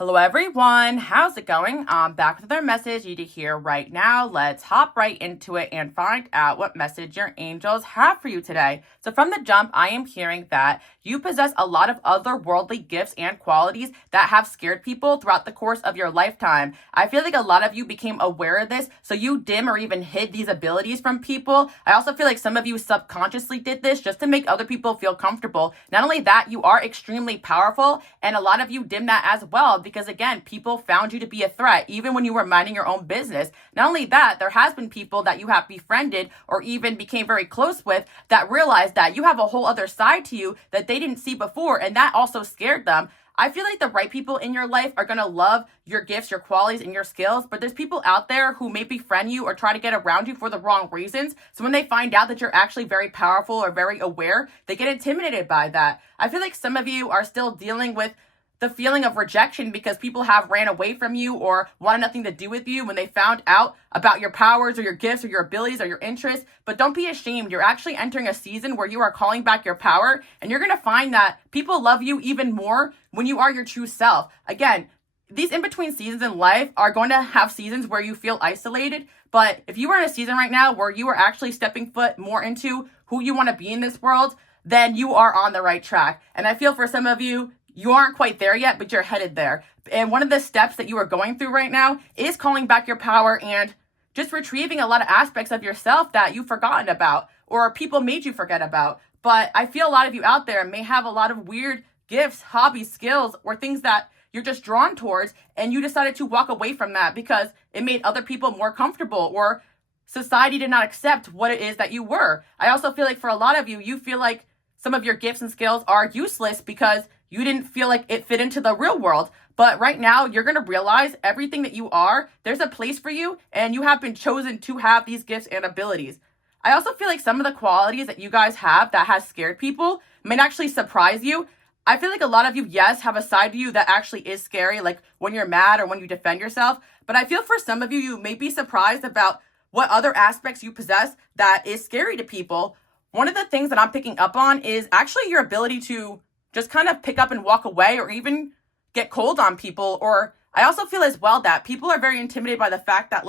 Hello everyone, how's it going? I'm back with another message you need to hear right now. Let's hop right into it and find out what message your angels have for you today. So from the jump, I am hearing that you possess a lot of otherworldly gifts and qualities that have scared people throughout the course of your lifetime. I feel like a lot of you became aware of this, so you dim or even hid these abilities from people. I also feel like some of you subconsciously did this just to make other people feel comfortable. Not only that, you are extremely powerful, and a lot of you dim that as well because, again, people found you to be a threat even when you were minding your own business. Not only that, there has been people that you have befriended or even became very close with that realized that you have a whole other side to you that they didn't see before, and that also scared them. I feel like the right people in your life are going to love your gifts, your qualities, and your skills, but there's people out there who may befriend you or try to get around you for the wrong reasons. So when they find out that you're actually very powerful or very aware, they get intimidated by that. I feel like some of you are still dealing with the feeling of rejection because people have ran away from you or wanted nothing to do with you when they found out about your powers or your gifts or your abilities or your interests. But don't be ashamed. You're actually entering a season where you are calling back your power, and you're going to find that people love you even more when you are your true self. Again, these in-between seasons in life are going to have seasons where you feel isolated. But if you are in a season right now where you are actually stepping foot more into who you want to be in this world, then you are on the right track. And I feel for some of you, you aren't quite there yet, but you're headed there. And one of the steps that you are going through right now is calling back your power and just retrieving a lot of aspects of yourself that you've forgotten about or people made you forget about. But I feel a lot of you out there may have a lot of weird gifts, hobbies, skills, or things that you're just drawn towards, and you decided to walk away from that because it made other people more comfortable or society did not accept what it is that you were. I also feel like for a lot of you, you feel like some of your gifts and skills are useless because you didn't feel like it fit into the real world. But right now, you're going to realize everything that you are, there's a place for you, and you have been chosen to have these gifts and abilities. I also feel like some of the qualities that you guys have that has scared people might actually surprise you. I feel like a lot of you, yes, have a side to you that actually is scary, like when you're mad or when you defend yourself. But I feel for some of you, you may be surprised about what other aspects you possess that is scary to people. One of the things that I'm picking up on is actually your ability to just kind of pick up and walk away or even get cold on people. Or I also feel as well that people are very intimidated by the fact that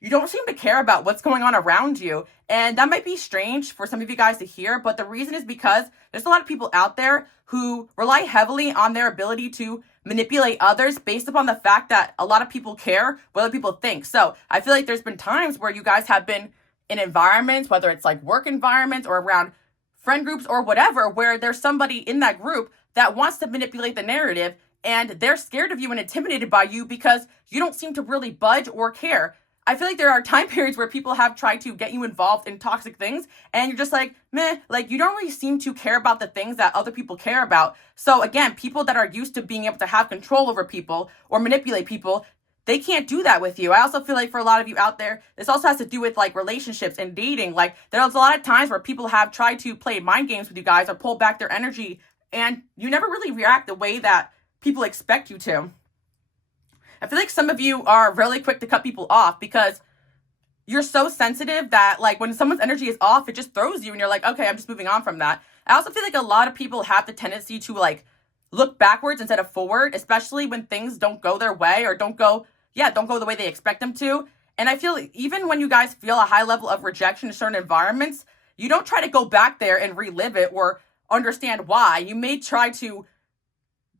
you don't seem to care about what's going on around you. And that might be strange for some of you guys to hear, but the reason is because there's a lot of people out there who rely heavily on their ability to manipulate others based upon the fact that a lot of people care what other people think. So I feel like there's been times where you guys have been in environments, whether it's like work environments or around friend groups or whatever, where there's somebody in that group that wants to manipulate the narrative and they're scared of you and intimidated by you because you don't seem to really budge or care. I feel like there are time periods where people have tried to get you involved in toxic things and you're just like, meh, like you don't really seem to care about the things that other people care about. So again, people that are used to being able to have control over people or manipulate people, they can't do that with you. I also feel like for a lot of you out there, this also has to do with relationships and dating. Like there's a lot of times where people have tried to play mind games with you guys or pull back their energy and you never really react the way that people expect you to. I feel like some of you are really quick to cut people off because you're so sensitive that when someone's energy is off, it just throws you and you're like, okay, I'm just moving on from that. I also feel like a lot of people have the tendency to look backwards instead of forward, especially when things don't go their way or don't go the way they expect them to. And I feel even when you guys feel a high level of rejection in certain environments, you don't try to go back there and relive it or understand why. You may try to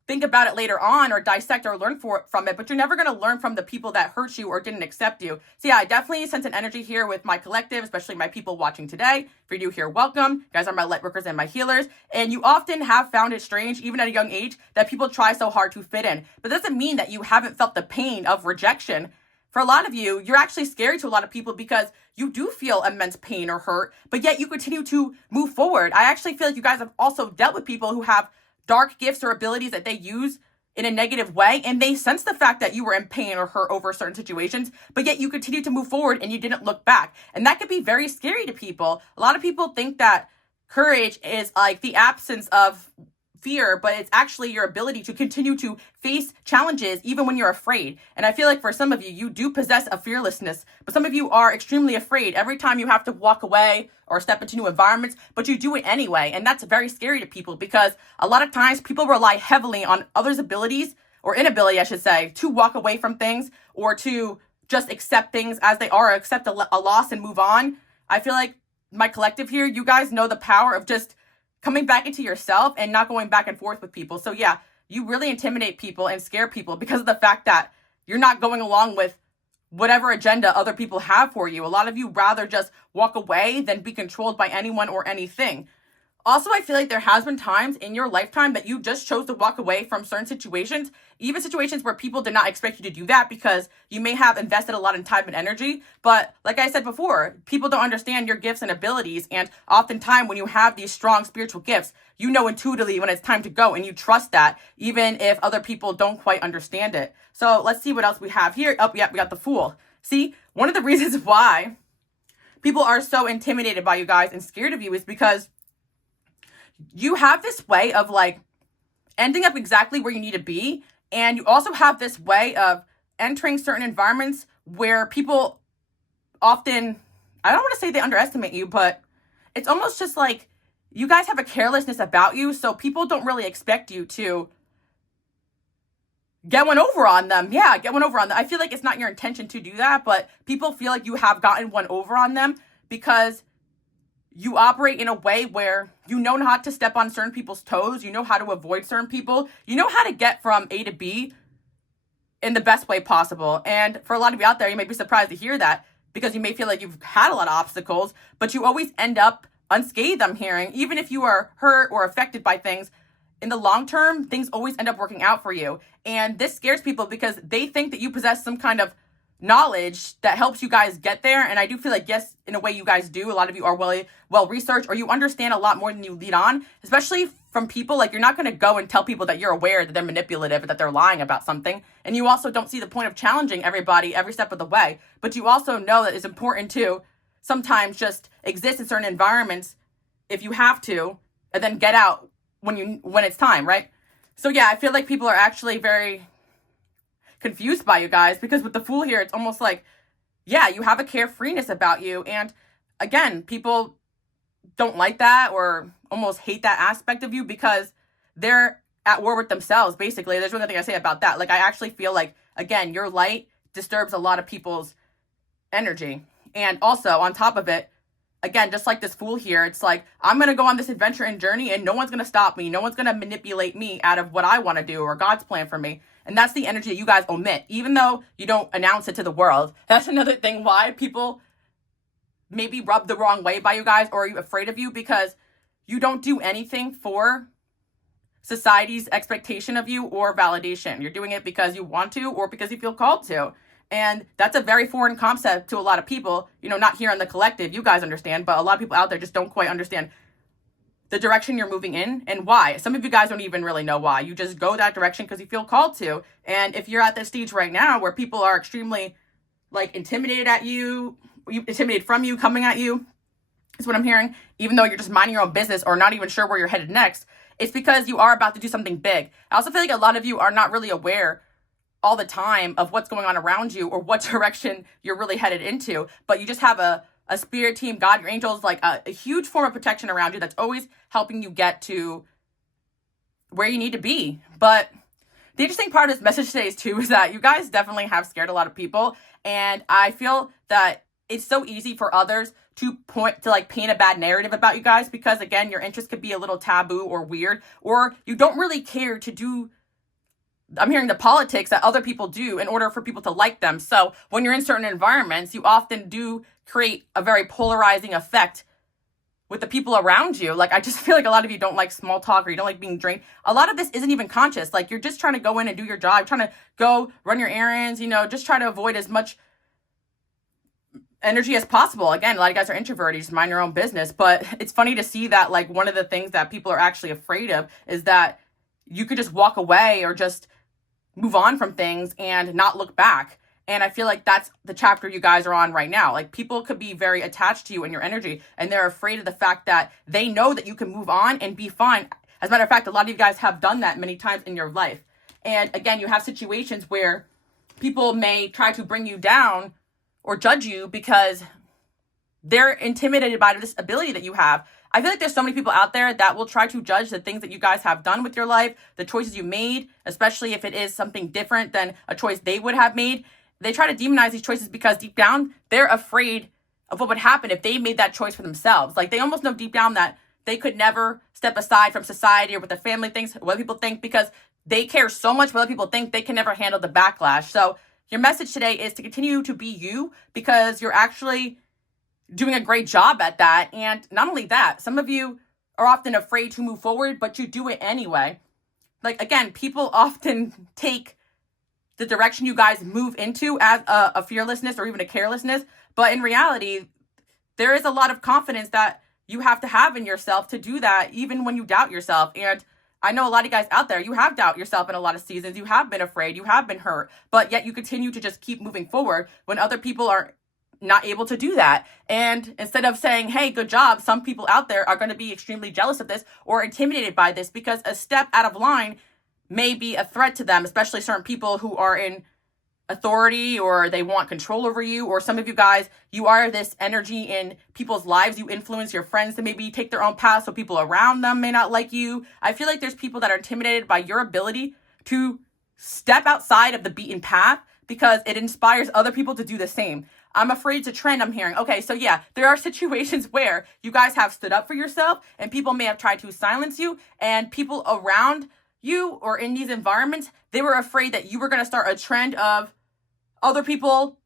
think about it later on or dissect or learn from it, but you're never going to learn from the people that hurt you or didn't accept you. So yeah, I definitely sense an energy here with my collective, especially my people watching today. If you're new here, welcome. You guys are my light workers and my healers. And you often have found it strange, even at a young age, that people try so hard to fit in. But that doesn't mean that you haven't felt the pain of rejection. For a lot of you, you're actually scary to a lot of people because you do feel immense pain or hurt, but yet you continue to move forward. I actually feel like you guys have also dealt with people who have dark gifts or abilities that they use in a negative way, and they sense the fact that you were in pain or hurt over certain situations, but yet you continue to move forward and you didn't look back. And that could be very scary to people. A lot of people think that courage is the absence of fear, but it's actually your ability to continue to face challenges even when you're afraid. And I feel like for some of you, you do possess a fearlessness, but some of you are extremely afraid every time you have to walk away or step into new environments, but you do it anyway. And that's very scary to people because a lot of times people rely heavily on others' abilities or inability, I should say, to walk away from things or to just accept things as they are, accept a loss and move on. I feel like my collective here, you guys know the power of just coming back into yourself and not going back and forth with people. So yeah, you really intimidate people and scare people because of the fact that you're not going along with whatever agenda other people have for you. A lot of you rather just walk away than be controlled by anyone or anything. Also, I feel like there has been times in your lifetime that you just chose to walk away from certain situations, even situations where people did not expect you to do that because you may have invested a lot of time and energy. But like I said before, people don't understand your gifts and abilities. And oftentimes when you have these strong spiritual gifts, you know intuitively when it's time to go and you trust that, even if other people don't quite understand it. So let's see what else we have here. Oh, yeah, we got the Fool. See, one of the reasons why people are so intimidated by you guys and scared of you is because you have this way of like ending up exactly where you need to be. And you also have this way of entering certain environments where people often, I don't want to say they underestimate you, but it's almost just like you guys have a carelessness about you. So people don't really expect you to get one over on them. Yeah, get one over on them. I feel like it's not your intention to do that, but people feel like you have gotten one over on them because you operate in a way where you know not to step on certain people's toes. You know how to avoid certain people. You know how to get from A to B in the best way possible. And for a lot of you out there, you may be surprised to hear that because you may feel like you've had a lot of obstacles, but you always end up unscathed, I'm hearing. Even if you are hurt or affected by things, in the long term, things always end up working out for you. And this scares people because they think that you possess some kind of knowledge that helps you guys get there. And I do feel like, yes, in a way you guys do. A lot of you are well researched, or you understand a lot more than you lead on, especially from people. Like, you're not going to go and tell people that you're aware that they're manipulative or that they're lying about something. And you also don't see the point of challenging everybody every step of the way. But you also know that it's important to sometimes just exist in certain environments if you have to, and then get out when it's time, right? So yeah, I feel like people are actually very confused by you guys because with the Fool here, it's almost like, yeah, you have a carefreeness about you. And again, people don't like that or almost hate that aspect of you because they're at war with themselves, basically. There's one thing I say about that. Like, I actually feel like, again, your light disturbs a lot of people's energy. And also, on top of it, again, just like this Fool here, it's like, I'm going to go on this adventure and journey and no one's going to stop me. No one's going to manipulate me out of what I want to do or God's plan for me. And that's the energy that you guys omit, even though you don't announce it to the world. That's another thing why people maybe rub the wrong way by you guys or are afraid of you, because you don't do anything for society's expectation of you or validation. You're doing it because you want to or because you feel called to. And that's a very foreign concept to a lot of people, not here in the collective, you guys understand, but a lot of people out there just don't quite understand the direction you're moving in and why. Some of you guys don't even really know why. You just go that direction because you feel called to. And if you're at this stage right now where people are extremely intimidated from you, coming at you, is what I'm hearing, even though you're just minding your own business or not even sure where you're headed next, it's because you are about to do something big. I also feel like a lot of you are not really aware all the time of what's going on around you or what direction you're really headed into, but you just have a spirit team, God, your angels, like a huge form of protection around you that's always helping you get to where you need to be. But the interesting part of this message today is that you guys definitely have scared a lot of people. And I feel that it's so easy for others to paint a bad narrative about you guys because, again, your interest could be a little taboo or weird, or you don't really care to do, I'm hearing, the politics that other people do in order for people to like them. So when you're in certain environments, you often do create a very polarizing effect with the people around you. Like, I just feel like a lot of you don't like small talk or you don't like being drained. A lot of this isn't even conscious. Like, you're just trying to go in and do your job, trying to go run your errands, just try to avoid as much energy as possible. Again, a lot of you guys are introverted, you just mind your own business. But it's funny to see that, like, one of the things that people are actually afraid of is that you could just walk away or just move on from things and not look back. And I feel like that's the chapter you guys are on right now. Like, people could be very attached to you and your energy, and they're afraid of the fact that they know that you can move on and be fine. As a matter of fact, a lot of you guys have done that many times in your life. And again, you have situations where people may try to bring you down or judge you because they're intimidated by this ability that you have. I feel like there's so many people out there that will try to judge the things that you guys have done with your life, the choices you made, especially if it is something different than a choice they would have made. They try to demonize these choices because deep down, they're afraid of what would happen if they made that choice for themselves. Like, they almost know deep down that they could never step aside from society or what the family thinks, what people think, because they care so much what other people think, they can never handle the backlash. So your message today is to continue to be you, because you're actually doing a great job at that. And not only that, some of you are often afraid to move forward, but you do it anyway. Like, again, people often take the direction you guys move into as a fearlessness or even a carelessness. But in reality, there is a lot of confidence that you have to have in yourself to do that, even when you doubt yourself. And I know a lot of you guys out there, you have doubt yourself in a lot of seasons. You have been afraid, you have been hurt, but yet you continue to just keep moving forward when other people are not able to do that. And instead of saying, hey, good job, some people out there are going to be extremely jealous of this or intimidated by this, because a step out of line may be a threat to them, especially certain people who are in authority or they want control over you. Or some of you guys, you are this energy in people's lives. You influence your friends to maybe take their own path, so people around them may not like you. I feel like there's people that are intimidated by your ability to step outside of the beaten path, because it inspires other people to do the same. I'm afraid to trend, I'm hearing. Okay, so yeah, there are situations where you guys have stood up for yourself and people may have tried to silence you, and people around you or in these environments, they were afraid that you were going to start a trend of other people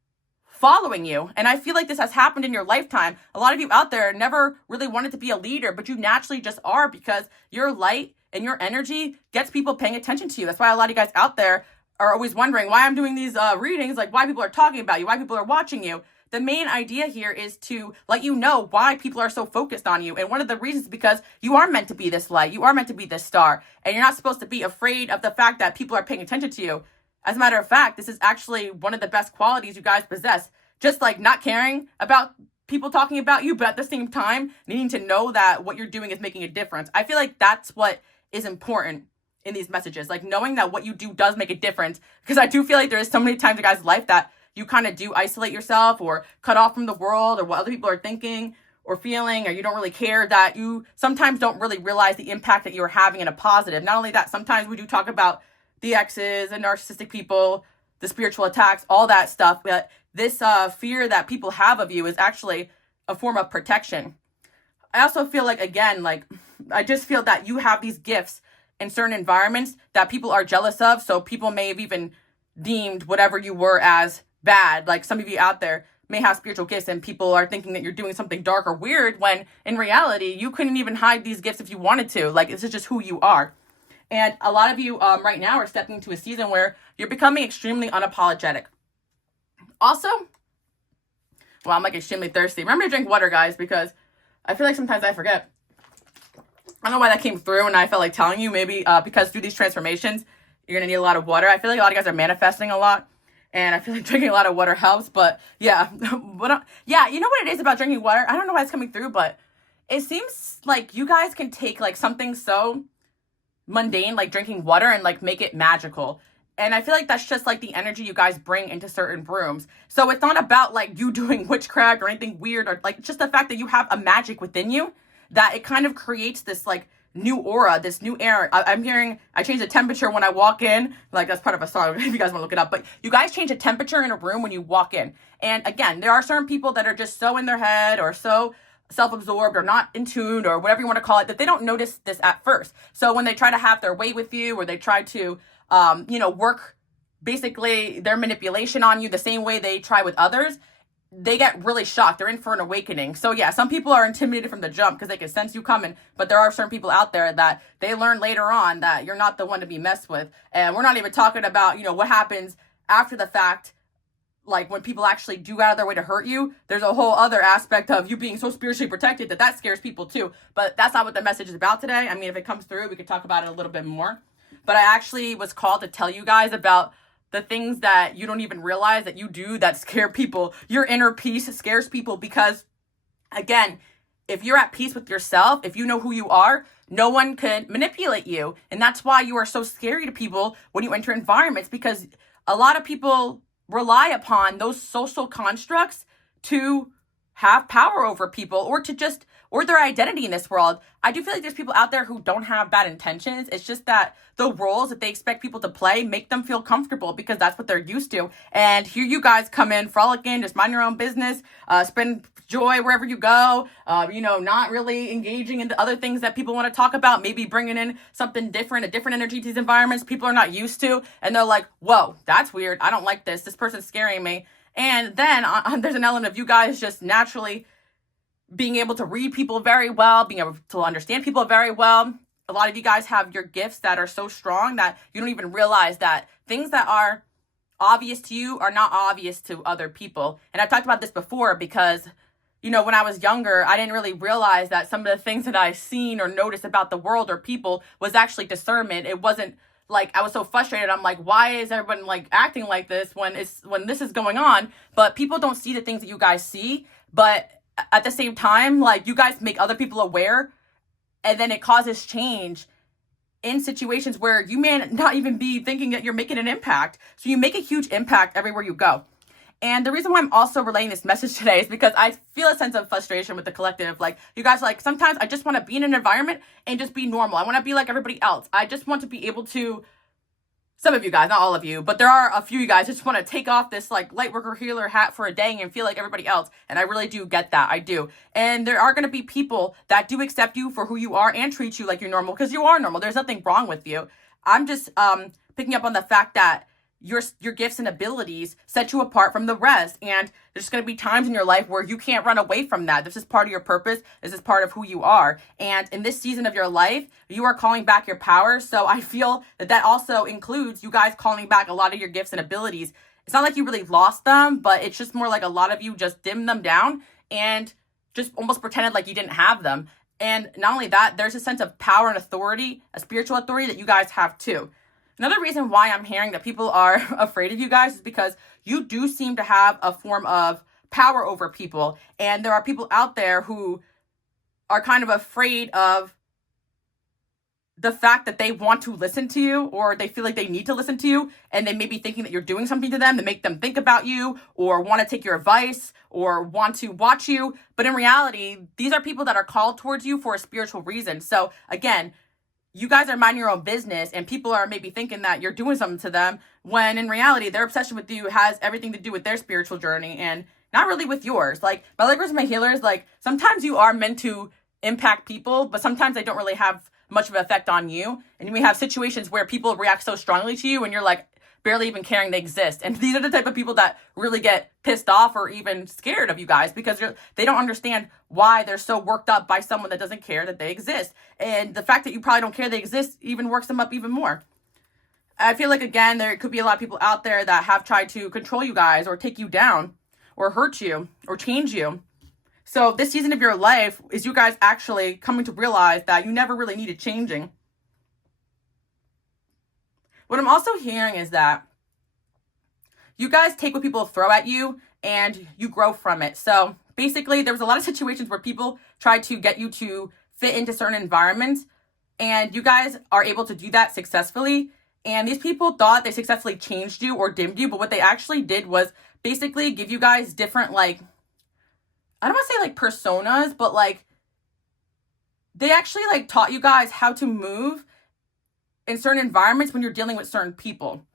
following you. And I feel like this has happened in your lifetime. A lot of you out there never really wanted to be a leader, but you naturally just are, because your light and your energy gets people paying attention to you. That's why a lot of you guys out there are always wondering why I'm doing these readings, like why people are talking about you, why people are watching you. The main idea here is to let you know why people are so focused on you. And one of the reasons is because you are meant to be this light. You are meant to be this star. And you're not supposed to be afraid of the fact that people are paying attention to you. As a matter of fact, this is actually one of the best qualities you guys possess. Just like not caring about people talking about you, but at the same time, needing to know that what you're doing is making a difference. I feel like that's what is important in these messages, like knowing that what you do does make a difference. Because I do feel like there is so many times in guys' life that you kind of do isolate yourself or cut off from the world or what other people are thinking or feeling, or you don't really care, that you sometimes don't really realize the impact that you're having in a positive. Not only that, sometimes we do talk about the exes and narcissistic people, the spiritual attacks, all that stuff. But this fear that people have of you is actually a form of protection. I also feel like, again, like I just feel that you have these gifts in certain environments that people are jealous of. So people may have even deemed whatever you were as bad. Like some of you out there may have spiritual gifts and people are thinking that you're doing something dark or weird, when in reality, you couldn't even hide these gifts if you wanted to. Like, this is just who you are. And a lot of you right now are stepping into a season where you're becoming extremely unapologetic. Also, well, I'm like extremely thirsty. Remember to drink water, guys, because I feel like sometimes I forget. I don't know why that came through and I felt like telling you, maybe because through these transformations, you're going to need a lot of water. I feel like a lot of guys are manifesting a lot, and I feel like drinking a lot of water helps. But yeah, yeah, you know what it is about drinking water? I don't know why it's coming through, but it seems like you guys can take like something so mundane, like drinking water, and like make it magical. And I feel like that's just like the energy you guys bring into certain rooms. So it's not about like you doing witchcraft or anything weird, or like just the fact that you have a magic within you, that it kind of creates this like new aura, this new air. I'm hearing, I change the temperature when I walk in. Like, that's part of a song if you guys want to look it up. But you guys change the temperature in a room when you walk in. And again, there are certain people that are just so in their head or so self-absorbed or not in tune or whatever you want to call it, that they don't notice this at first. So when they try to have their way with you, or they try to, work basically their manipulation on you the same way they try with others, they get really shocked. They're in for an awakening. So yeah, some people are intimidated from the jump because they can sense you coming, but there are certain people out there that they learn later on that you're not the one to be messed with. And we're not even talking about, what happens after the fact. Like when people actually do go out of their way to hurt you, there's a whole other aspect of you being so spiritually protected that scares people too. But that's not what the message is about today. I mean, if it comes through, we could talk about it a little bit more. But I actually was called to tell you guys about the things that you don't even realize that you do that scare people. Your inner peace scares people because, again, if you're at peace with yourself, if you know who you are, no one can manipulate you. And that's why you are so scary to people when you enter environments, because a lot of people rely upon those social constructs to have power over people or their identity in this world. I do feel like there's people out there who don't have bad intentions. It's just that the roles that they expect people to play make them feel comfortable because that's what they're used to. And here you guys come in frolicking, just mind your own business, spreading joy wherever you go, not really engaging into other things that people want to talk about, maybe bringing in something different, a different energy to these environments people are not used to. And they're like, whoa, that's weird. I don't like this. This person's scaring me. And then there's an element of you guys just naturally being able to read people very well, being able to understand people very well. A lot of you guys have your gifts that are so strong that you don't even realize that things that are obvious to you are not obvious to other people. And I've talked about this before because, when I was younger, I didn't really realize that some of the things that I've seen or noticed about the world or people was actually discernment. It wasn't like I was so frustrated. I'm like, why is everyone like acting like this when this is going on? But people don't see the things that you guys see. But at the same time, like, you guys make other people aware, and then it causes change in situations where you may not even be thinking that you're making an impact. So you make a huge impact everywhere you go. And the reason why I'm also relaying this message today is because I feel a sense of frustration with the collective. Like, you guys, like, sometimes I just want to be in an environment and just be normal. I want to be like everybody else. I just want to be able to, some of you guys, not all of you, but there are a few of you guys just want to take off this like light worker healer hat for a day and feel like everybody else. And I really do get that. I do. And there are going to be people that do accept you for who you are and treat you like you're normal because you are normal. There's nothing wrong with you. I'm just picking up on the fact that your gifts and abilities set you apart from the rest. And there's going to be times in your life where you can't run away from that. This is part of your purpose. This is part of who you are. And in this season of your life, you are calling back your power. So I feel that also includes you guys calling back a lot of your gifts and abilities. It's not like you really lost them, but it's just more like a lot of you just dimmed them down and just almost pretended like you didn't have them. And not only that, there's a sense of power and authority, a spiritual authority that you guys have too. Another reason why I'm hearing that people are afraid of you guys is because you do seem to have a form of power over people. And there are people out there who are kind of afraid of the fact that they want to listen to you, or they feel like they need to listen to you, and they may be thinking that you're doing something to them to make them think about you or want to take your advice or want to watch you. But in reality, these are people that are called towards you for a spiritual reason. So again, you guys are minding your own business and people are maybe thinking that you're doing something to them when in reality, their obsession with you has everything to do with their spiritual journey and not really with yours. Like, my lovers and my healers, like, sometimes you are meant to impact people, but sometimes they don't really have much of an effect on you. And we have situations where people react so strongly to you and you're like barely even caring they exist. And these are the type of people that really get pissed off or even scared of you guys because they don't understand why they're so worked up by someone that doesn't care that they exist. And the fact that you probably don't care they exist even works them up even more. I feel like, again, there could be a lot of people out there that have tried to control you guys or take you down or hurt you or change you. So this season of your life is you guys actually coming to realize that you never really needed changing. What I'm also hearing is that you guys take what people throw at you and you grow from it. So basically, there was a lot of situations where people tried to get you to fit into certain environments, and you guys are able to do that successfully. And these people thought they successfully changed you or dimmed you, but what they actually did was basically give you guys different, like, I don't want to say like personas, but like they actually like taught you guys how to move in certain environments when you're dealing with certain people.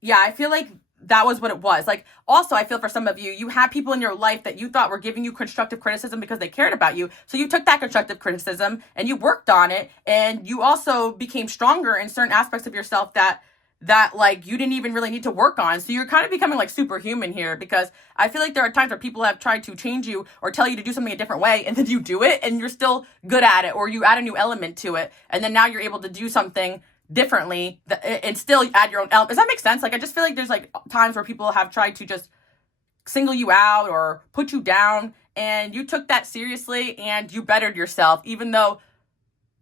Yeah, I feel like that was what it was. Like, also, I feel for some of you, you had people in your life that you thought were giving you constructive criticism because they cared about you. So you took that constructive criticism and you worked on it, and you also became stronger in certain aspects of yourself that like you didn't even really need to work on. So you're kind of becoming like superhuman here, because I feel like there are times where people have tried to change you or tell you to do something a different way, and then you do it and you're still good at it, or you add a new element to it, and then now you're able to do something differently and still add your own element. Does that make sense? Like, I just feel like there's like times where people have tried to just single you out or put you down, and you took that seriously and you bettered yourself, even though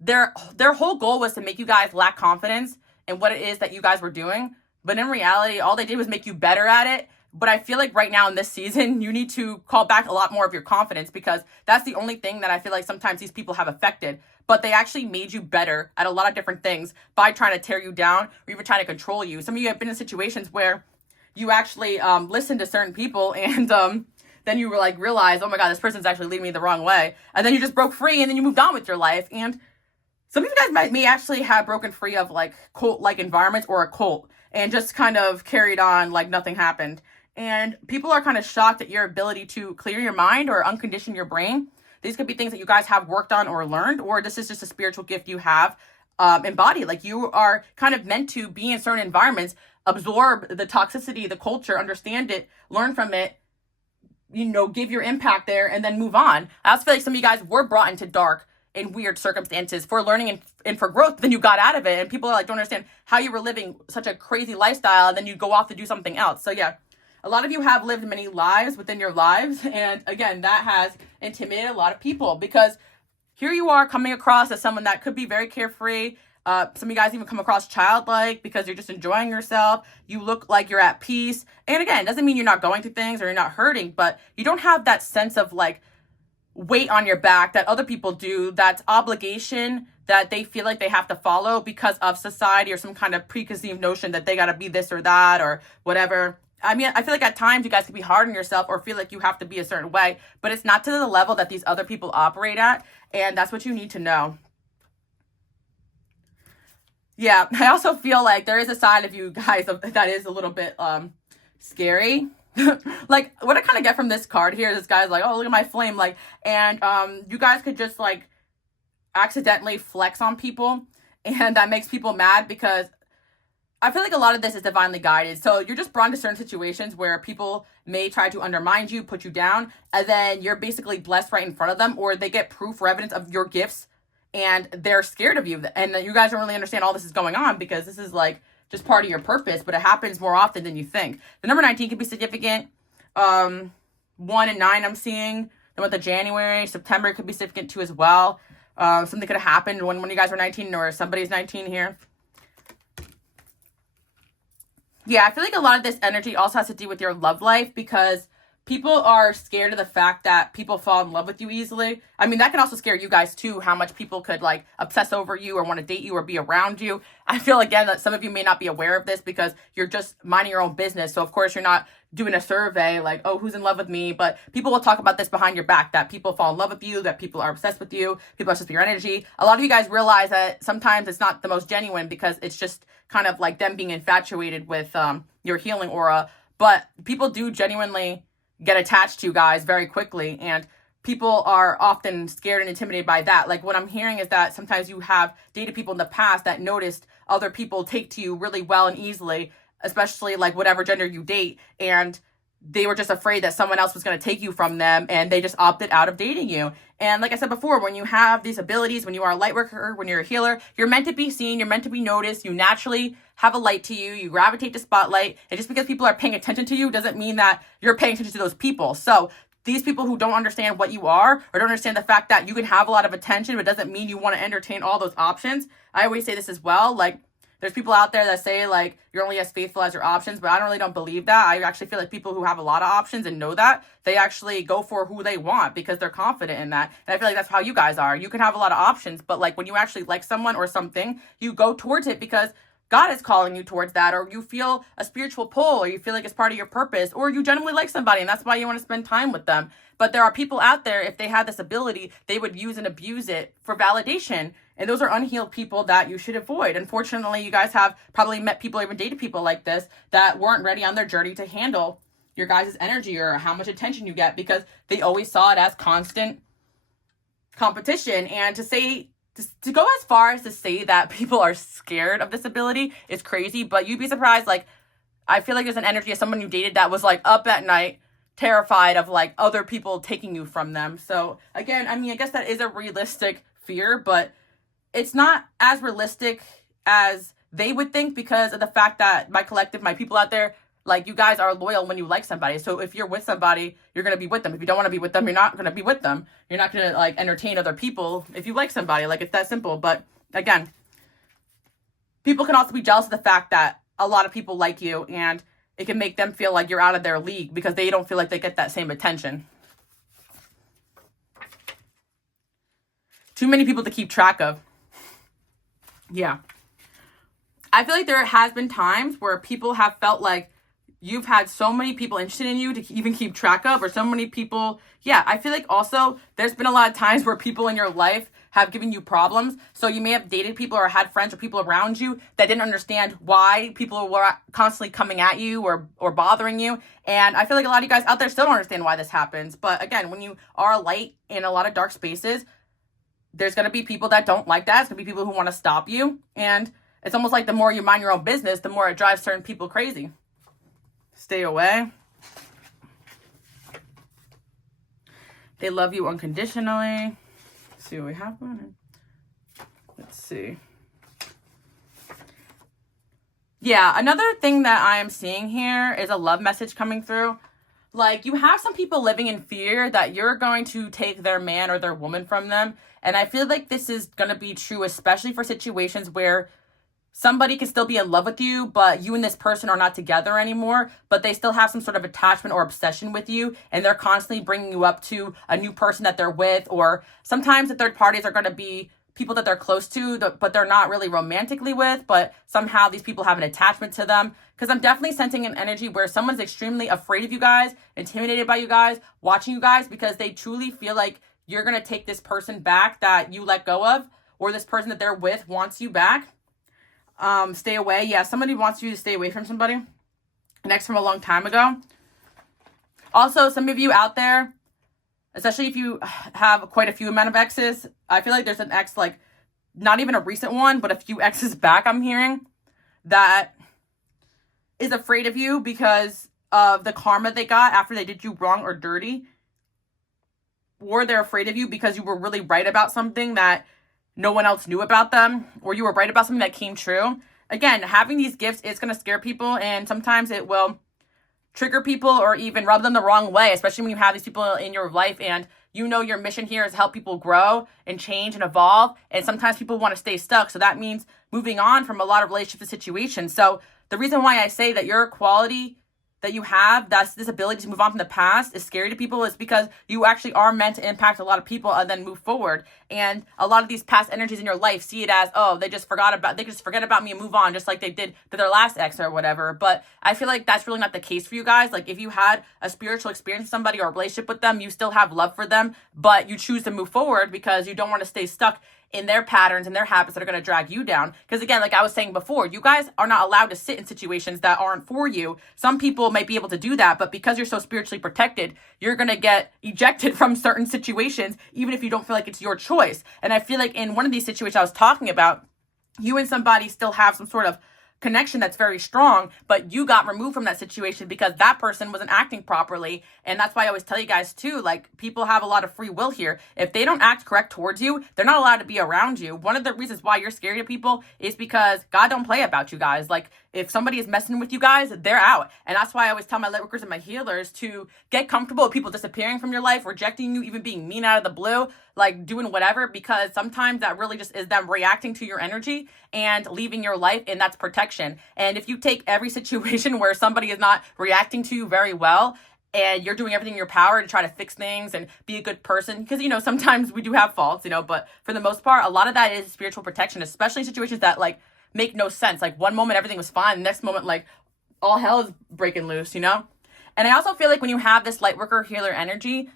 their whole goal was to make you guys lack confidence in what it is that you guys were doing. But in reality, all they did was make you better at it. But I feel like right now in this season, you need to call back a lot more of your confidence, because that's the only thing that I feel like sometimes these people have affected. But they actually made you better at a lot of different things by trying to tear you down or even trying to control you. Some of you have been in situations where you actually listen to certain people and then you were like realize, oh my God, this person's actually leading me the wrong way. And then you just broke free and then you moved on with your life. And some of you guys may actually have broken free of like cult-like environments or a cult and just kind of carried on like nothing happened. And people are kind of shocked at your ability to clear your mind or uncondition your brain. These could be things that you guys have worked on or learned, or this is just a spiritual gift you have embodied. Like you are kind of meant to be in certain environments, absorb the toxicity, the culture, understand it, learn from it, you know, give your impact there and then move on. I also feel like some of you guys were brought into dark and weird circumstances for learning and for growth, then you got out of it. And people are like, don't understand how you were living such a crazy lifestyle and then you go off to do something else. So yeah, a lot of you have lived many lives within your lives. And again, that has intimidated a lot of people because here you are coming across as someone that could be very carefree. Some of you guys even come across childlike because you're just enjoying yourself. You look like you're at peace. And again, it doesn't mean you're not going through things or you're not hurting, but you don't have that sense of like weight on your back that other people do, that's obligation that they feel like they have to follow because of society or some kind of preconceived notion that they got to be this or that or whatever. I mean, I feel like at times you guys can be hard on yourself or feel like you have to be a certain way, but it's not to the level that these other people operate at. And that's what you need to know. Yeah, I also feel like there is a side of you guys that is a little bit scary. Like what I kind of get from this card here, this guy's like, oh, look at my flame. Like, and you guys could just like accidentally flex on people. And that makes people mad because I feel like a lot of this is divinely guided. So you're just brought into certain situations where people may try to undermine you, put you down, and then you're basically blessed right in front of them, or they get proof or evidence of your gifts and they're scared of you. And you guys don't really understand all this is going on because this is like just part of your purpose, but it happens more often than you think. The number 19 can be significant. 1 and 9 I'm seeing. The month of January, September could be significant too as well. Something could have happened when you guys were 19 or somebody's 19 here. Yeah, I feel like a lot of this energy also has to do with your love life because people are scared of the fact that people fall in love with you easily. I mean, that can also scare you guys too, how much people could like obsess over you or want to date you or be around you. I feel again that some of you may not be aware of this because you're just minding your own business. So of course you're not doing a survey like, oh, who's in love with me? But people will talk about this behind your back, that people fall in love with you, that people are obsessed with you, people are obsessed with your energy. A lot of you guys realize that sometimes it's not the most genuine because it's just kind of like them being infatuated with your healing aura. But people do genuinely get attached to you guys very quickly, and people are often scared and intimidated by that. Like what I'm hearing is that sometimes you have dated people in the past that noticed other people take to you really well and easily, especially like whatever gender you date, and they were just afraid that someone else was going to take you from them, and they just opted out of dating you. And like I said before, when you have these abilities, when you are a light worker, when you're a healer, you're meant to be seen, you're meant to be noticed, you naturally have a light to you, you gravitate to spotlight, and just because people are paying attention to you doesn't mean that you're paying attention to those people. So these people who don't understand what you are or don't understand the fact that you can have a lot of attention, but doesn't mean you want to entertain all those options. I always say this as well, like there's people out there that say like you're only as faithful as your options, but I don't believe that. I actually feel like people who have a lot of options and know that, they actually go for who they want because they're confident in that. And I feel like that's how you guys are. You can have a lot of options, but like when you actually like someone or something, you go towards it because God is calling you towards that, or you feel a spiritual pull, or you feel like it's part of your purpose, or you genuinely like somebody and that's why you want to spend time with them. But there are people out there, if they had this ability, they would use and abuse it for validation. And those are unhealed people that you should avoid. Unfortunately, you guys have probably met people or even dated people like this that weren't ready on their journey to handle your guys' energy or how much attention you get because they always saw it as constant competition. And to go as far as to say that people are scared of this ability is crazy, but you'd be surprised. Like, I feel like there's an energy of someone you dated that was like up at night, terrified of like other people taking you from them. So again, I mean, I guess that is a realistic fear, but it's not as realistic as they would think because of the fact that my collective, my people out there, like you guys are loyal when you like somebody. So if you're with somebody, you're going to be with them. If you don't want to be with them, you're not going to be with them. You're not going to like entertain other people if you like somebody. Like it's that simple. But again, people can also be jealous of the fact that a lot of people like you, and it can make them feel like you're out of their league because they don't feel like they get that same attention. Too many people to keep track of. Yeah. I feel like there has been times where people have felt like you've had so many people interested in you to even keep track of, or so many people. Yeah, I feel like also there's been a lot of times where people in your life have given you problems. So you may have dated people or had friends or people around you that didn't understand why people were constantly coming at you or bothering you. And I feel like a lot of you guys out there still don't understand why this happens. But again, when you are a light in a lot of dark spaces, there's going to be people that don't like that. It's going to be people who want to stop you. And it's almost like the more you mind your own business, the more it drives certain people crazy. Stay away. They love you unconditionally. Let's see what we have going on. Let's see. Yeah, another thing that I am seeing here is a love message coming through. Like, you have some people living in fear that you're going to take their man or their woman from them. And I feel like this is going to be true, especially for situations where somebody can still be in love with you, but you and this person are not together anymore, but they still have some sort of attachment or obsession with you, and they're constantly bringing you up to a new person that they're with, or sometimes the third parties are going to be people that they're close to, but they're not really romantically with, but somehow these people have an attachment to them. Because I'm definitely sensing an energy where someone's extremely afraid of you guys, intimidated by you guys, watching you guys, because they truly feel like you're going to take this person back that you let go of, or this person that they're with wants you back. Stay away. Yeah, somebody wants you to stay away from somebody. An ex from a long time ago. Also, some of you out there, especially if you have quite a few amount of exes, I feel like there's an ex, like, not even a recent one, but a few exes back I'm hearing, that is afraid of you because of the karma they got after they did you wrong or dirty. Or they're afraid of you because you were really right about something that no one else knew about them, or you were right about something that came true. Again, having these gifts is going to scare people, and sometimes it will trigger people or even rub them the wrong way, especially when you have these people in your life and you know your mission here is to help people grow and change and evolve. And sometimes people want to stay stuck. So that means moving on from a lot of relationships and situations. So the reason why I say that your quality that you have, that's this ability to move on from the past, is scary to people, is because you actually are meant to impact a lot of people and then move forward. And a lot of these past energies in your life see it as, oh, they just forget about me and move on, just like they did to their last ex or whatever. But I feel like that's really not the case for you guys. Like, if you had a spiritual experience with somebody or a relationship with them, you still have love for them, but you choose to move forward because you don't want to stay stuck in their patterns and their habits that are going to drag you down. Because again, like I was saying before, you guys are not allowed to sit in situations that aren't for you. Some people might be able to do that, but because you're so spiritually protected, you're going to get ejected from certain situations, even if you don't feel like it's your choice. And I feel like in one of these situations I was talking about, you and somebody still have some sort of connection that's very strong, but you got removed from that situation because that person wasn't acting properly. And that's why I always tell you guys too, like, people have a lot of free will here. If they don't act correct towards you, they're not allowed to be around you. One of the reasons why you're scary to people is because God don't play about you guys. Like, if somebody is messing with you guys, they're out. And that's why I always tell my light workers and my healers to get comfortable with people disappearing from your life, rejecting you, even being mean out of the blue, like doing whatever, because sometimes that really just is them reacting to your energy and leaving your life, and that's protection. And if you take every situation where somebody is not reacting to you very well, and you're doing everything in your power to try to fix things and be a good person, because, you know, sometimes we do have faults, you know, but for the most part, a lot of that is spiritual protection, especially in situations that, like, make no sense. Like, one moment everything was fine, the next moment, like, all hell is breaking loose, you know? And I also feel like when you have this light worker healer energy,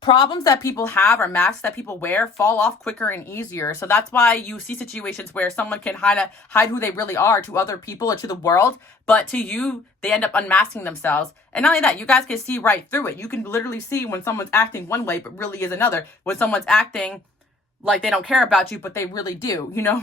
problems that people have or masks that people wear fall off quicker and easier. So that's why you see situations where someone can hide who they really are to other people or to the world, but to you, they end up unmasking themselves. And not only that, you guys can see right through it. You can literally see when someone's acting one way, but really is another. When someone's acting like they don't care about you, but they really do, you know,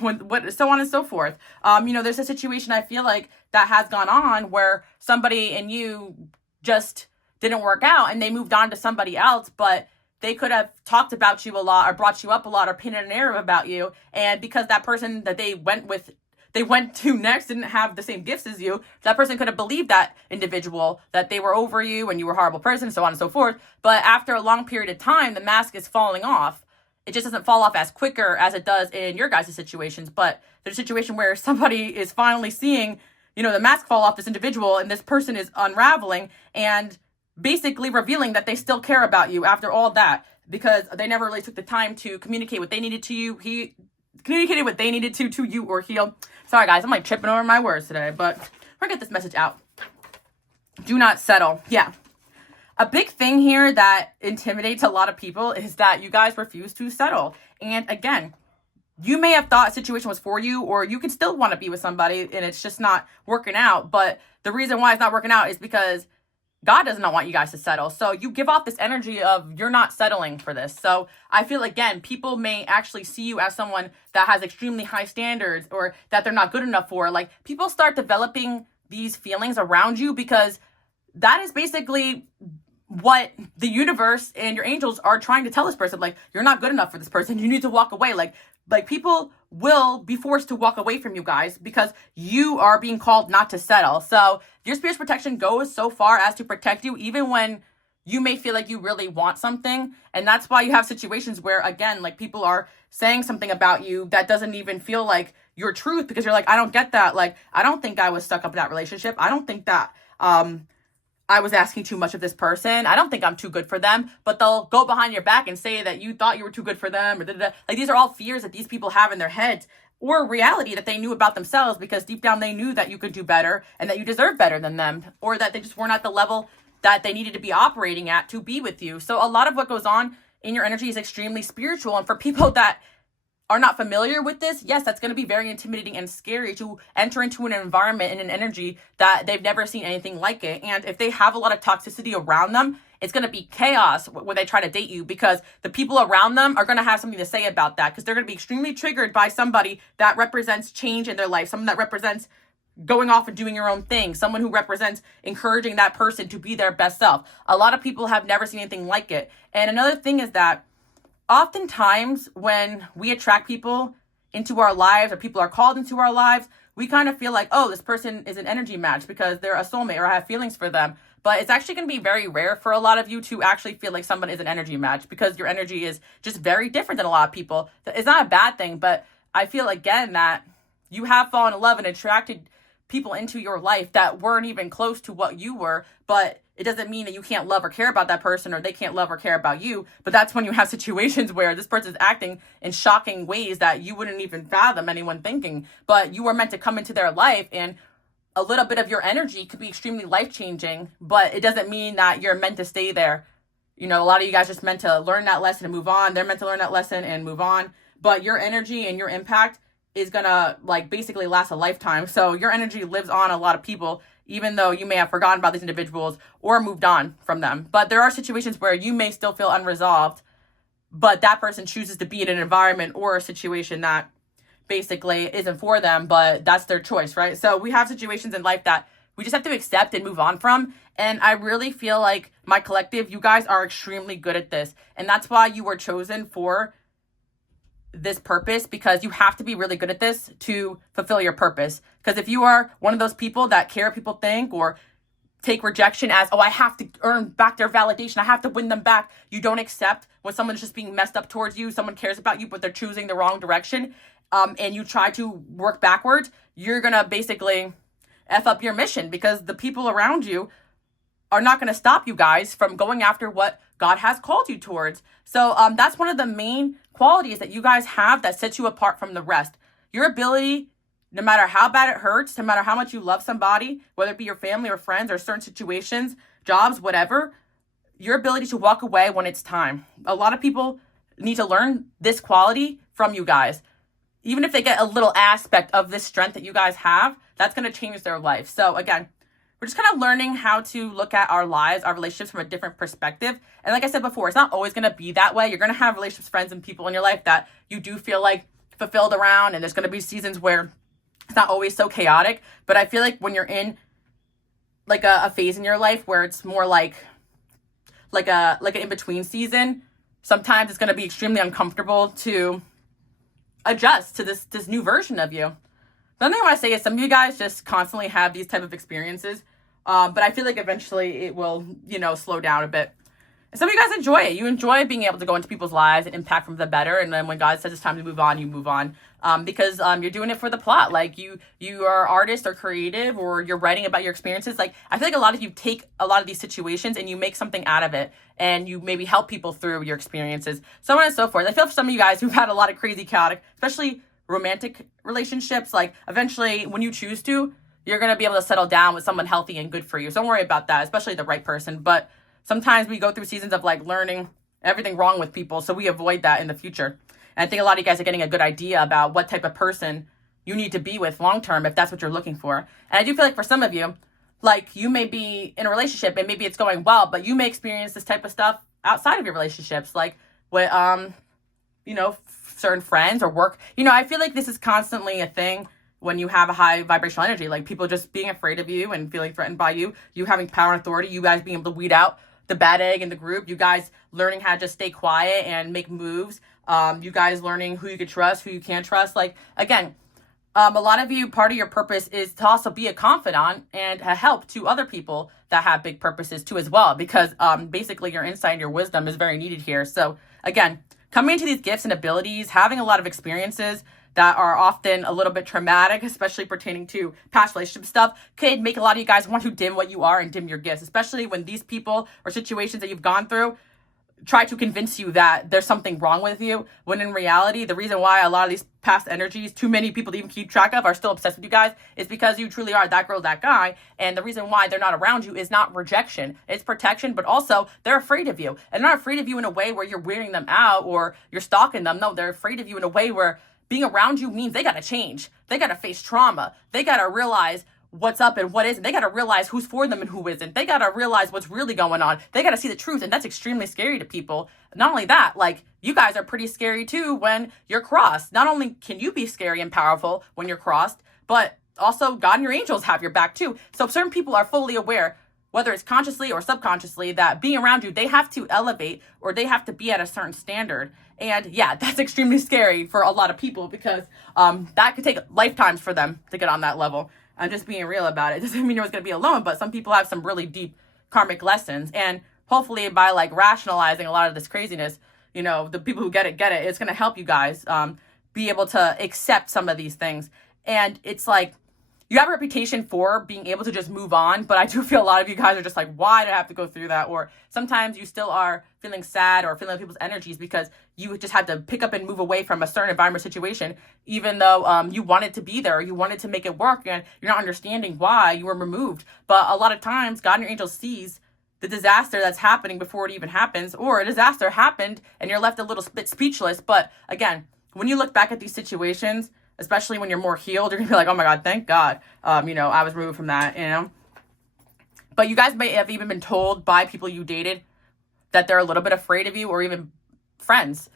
so on and so forth. You know, there's a situation I feel like that has gone on where somebody and you just didn't work out and they moved on to somebody else, but they could have talked about you a lot or brought you up a lot or painted a narrative about you. And because that person that they went to next didn't have the same gifts as you, that person could have believed that individual, that they were over you and you were a horrible person, so on and so forth. But after a long period of time, the mask is falling off. It just doesn't fall off as quicker as it does in your guys' situations. But there's a situation where somebody is finally seeing, you know, the mask fall off this individual, and this person is unraveling and basically revealing that they still care about you after all that, because they never really took the time to communicate what they needed to you. He communicated what they needed to you or heal. Sorry guys, I'm like tripping over my words today, but we're gonna get this message out. Do not settle. Yeah. A big thing here that intimidates a lot of people is that you guys refuse to settle. And again, you may have thought a situation was for you, or you could still want to be with somebody and it's just not working out. But the reason why it's not working out is because God does not want you guys to settle. So you give off this energy of you're not settling for this. So I feel, again, people may actually see you as someone that has extremely high standards or that they're not good enough for. Like, people start developing these feelings around you because that is basically what the universe and your angels are trying to tell this person. Like, you're not good enough for this person. You need to walk away. Like people will be forced to walk away from you guys because you are being called not to settle. So your spirit's protection goes so far as to protect you even when you may feel like you really want something. And that's why you have situations where, again, like, people are saying something about you that doesn't even feel like your truth, because you're like, I don't get that. Like, I don't think I was stuck up in that relationship. I don't think that I was asking too much of this person. I don't think I'm too good for them. But they'll go behind your back and say that you thought you were too good for them, or da-da-da. Like, these are all fears that these people have in their heads, or reality that they knew about themselves, because deep down they knew that you could do better and that you deserve better than them, or that they just weren't at the level that they needed to be operating at to be with you. So a lot of what goes on in your energy is extremely spiritual. And for people that are not familiar with this, yes, that's going to be very intimidating and scary to enter into an environment and an energy that they've never seen anything like it. And if they have a lot of toxicity around them, it's going to be chaos when they try to date you, because the people around them are going to have something to say about that, because they're going to be extremely triggered by somebody that represents change in their life, someone that represents going off and doing your own thing, someone who represents encouraging that person to be their best self. A lot of people have never seen anything like it. And another thing is that oftentimes when we attract people into our lives, or people are called into our lives, we kind of feel like, oh, this person is an energy match because they're a soulmate, or I have feelings for them. But it's actually going to be very rare for a lot of you to actually feel like someone is an energy match, because your energy is just very different than a lot of people. It's not a bad thing, but I feel, again, that you have fallen in love and attracted people into your life that weren't even close to what you were. But it doesn't mean that you can't love or care about that person, or they can't love or care about you. But that's when you have situations where this person's acting in shocking ways that you wouldn't even fathom anyone thinking. But you were meant to come into their life, and a little bit of your energy could be extremely life-changing, but it doesn't mean that you're meant to stay there. You know, a lot of you guys just meant to learn that lesson and move on. They're meant to learn that lesson and move on. But your energy and your impact is gonna, like, basically last a lifetime. So your energy lives on a lot of people, even though you may have forgotten about these individuals or moved on from them. But there are situations where you may still feel unresolved, but that person chooses to be in an environment or a situation that basically isn't for them, but that's their choice, right? So we have situations in life that we just have to accept and move on from. And I really feel like my collective, you guys are extremely good at this. And that's why you were chosen for this purpose, because you have to be really good at this to fulfill your purpose. Because if you are one of those people that care what people think, or take rejection as, oh, I have to earn back their validation, I have to win them back, you don't accept when someone's just being messed up towards you, someone cares about you, but they're choosing the wrong direction, and you try to work backwards, you're going to basically F up your mission, because the people around you are not going to stop you guys from going after what God has called you towards. So that's one of the main qualities that you guys have that sets you apart from the rest. Your ability, no matter how bad it hurts, no matter how much you love somebody, whether it be your family or friends or certain situations, jobs, whatever, your ability to walk away when it's time. A lot of people need to learn this quality from you guys. Even if they get a little aspect of this strength that you guys have, that's going to change their life. So again, we're just kind of learning how to look at our lives, our relationships from a different perspective. And like I said before, it's not always going to be that way. You're going to have relationships, friends, and people in your life that you do feel like fulfilled around. And there's going to be seasons where it's not always so chaotic. But I feel like when you're in like a phase in your life where it's more like an in-between season, sometimes it's going to be extremely uncomfortable to adjust to this new version of you. The other thing I want to say is some of you guys just constantly have these type of experiences, but I feel like eventually it will, slow down a bit. And some of you guys enjoy it. You enjoy being able to go into people's lives and impact from the better. And then when God says it's time to move on, you move on, because you're doing it for the plot. Like you are artist or creative, or you're writing about your experiences. Like I feel like a lot of you take a lot of these situations and you make something out of it, and you maybe help people through your experiences, so on and so forth. I feel for some of you guys who've had a lot of crazy, chaotic, especially romantic relationships, like eventually when you choose to, you're going to be able to settle down with someone healthy and good for you. So don't worry about that, especially the right person. But sometimes we go through seasons of like learning everything wrong with people, so we avoid that in the future. And I think a lot of you guys are getting a good idea about what type of person you need to be with long term if that's what you're looking for. And I do feel like for some of you, like you may be in a relationship and maybe it's going well, but you may experience this type of stuff outside of your relationships, like with certain friends or work. I feel like this is constantly a thing when you have a high vibrational energy, like people just being afraid of you and feeling threatened by you, you having power and authority, you guys being able to weed out the bad egg in the group, you guys learning how to just stay quiet and make moves, you guys learning who you can trust, who you can't trust. Like, again, a lot of you, part of your purpose is to also be a confidant and a help to other people that have big purposes too as well, because basically your insight and your wisdom is very needed here. So again, coming into these gifts and abilities, having a lot of experiences that are often a little bit traumatic, especially pertaining to past relationship stuff, could make a lot of you guys want to dim what you are and dim your gifts, especially when these people or situations that you've gone through try to convince you that there's something wrong with you, when in reality, the reason why a lot of these past energies, too many people to even keep track of, are still obsessed with you guys is because you truly are that girl, that guy. And the reason why they're not around you is not rejection, it's protection, but also they're afraid of you. And they're not afraid of you in a way where you're wearing them out or you're stalking them. No, they're afraid of you in a way where being around you means they got to change. They got to face trauma. They got to realize what's up and what isn't. They got to realize who's for them and who isn't. They got to realize what's really going on. They got to see the truth. And that's extremely scary to people. Not only that, like, you guys are pretty scary too when you're crossed. Not only can you be scary and powerful when you're crossed, but also God and your angels have your back too. So certain people are fully aware, whether it's consciously or subconsciously, that being around you, they have to elevate or they have to be at a certain standard. And yeah, that's extremely scary for a lot of people because that could take lifetimes for them to get on that level. I'm just being real about it. Doesn't mean you're always going to be alone, but some people have some really deep karmic lessons. And hopefully by like rationalizing a lot of this craziness, the people who get it, it's going to help you guys be able to accept some of these things. And it's like, you have a reputation for being able to just move on, but I do feel a lot of you guys are just like, why did I have to go through that? Or sometimes you still are feeling sad or feeling people's energies because you just had to pick up and move away from a certain environment situation, even though you wanted to be there, or you wanted to make it work, and you're not understanding why you were removed. But a lot of times, God and your angels sees the disaster that's happening before it even happens, or a disaster happened and you're left a little bit speechless. But again, when you look back at these situations, especially when you're more healed, you're gonna be like, oh my God, thank God, I was removed from that, But you guys may have even been told by people you dated that they're a little bit afraid of you, or even friends.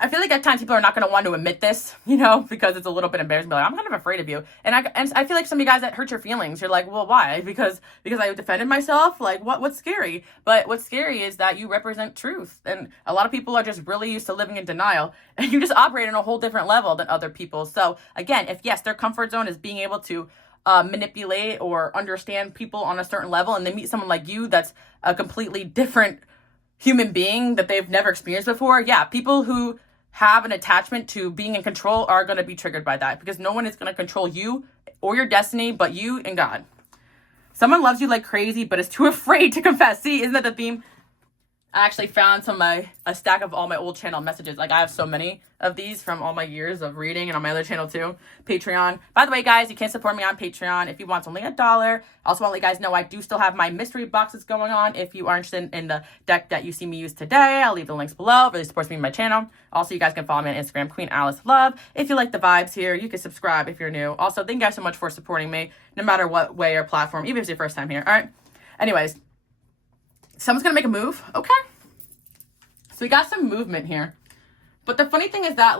I feel like at times people are not going to want to admit this, because it's a little bit embarrassing. Like, I'm kind of afraid of you. And I feel like some of you guys, that hurt your feelings. You're like, well, why? Because I defended myself? Like, what's scary? But what's scary is that you represent truth. And a lot of people are just really used to living in denial. And you just operate on a whole different level than other people. So again, if yes, their comfort zone is being able to manipulate or understand people on a certain level, and they meet someone like you that's a completely different human being that they've never experienced before, yeah, people who have an attachment to being in control are going to be triggered by that, because no one is going to control you or your destiny but you and God. Someone loves you like crazy but is too afraid to confess. See, isn't that the theme? I actually found a stack of all my old channel messages. Like, I have so many of these from all my years of reading, and on my other channel too, Patreon. By the way, guys, you can support me on Patreon if you want. It's only $1. I also want to let you guys know I do still have my mystery boxes going on. If you are interested in the deck that you see me use today, I'll leave the links below. It really supports me in my channel. Also, you guys can follow me on Instagram, QueenAliceLove. If you like the vibes here, you can subscribe if you're new. Also, thank you guys so much for supporting me, no matter what way or platform, even if it's your first time here. All right. Anyways, someone's going to make a move. Okay. So we got some movement here. But the funny thing is that,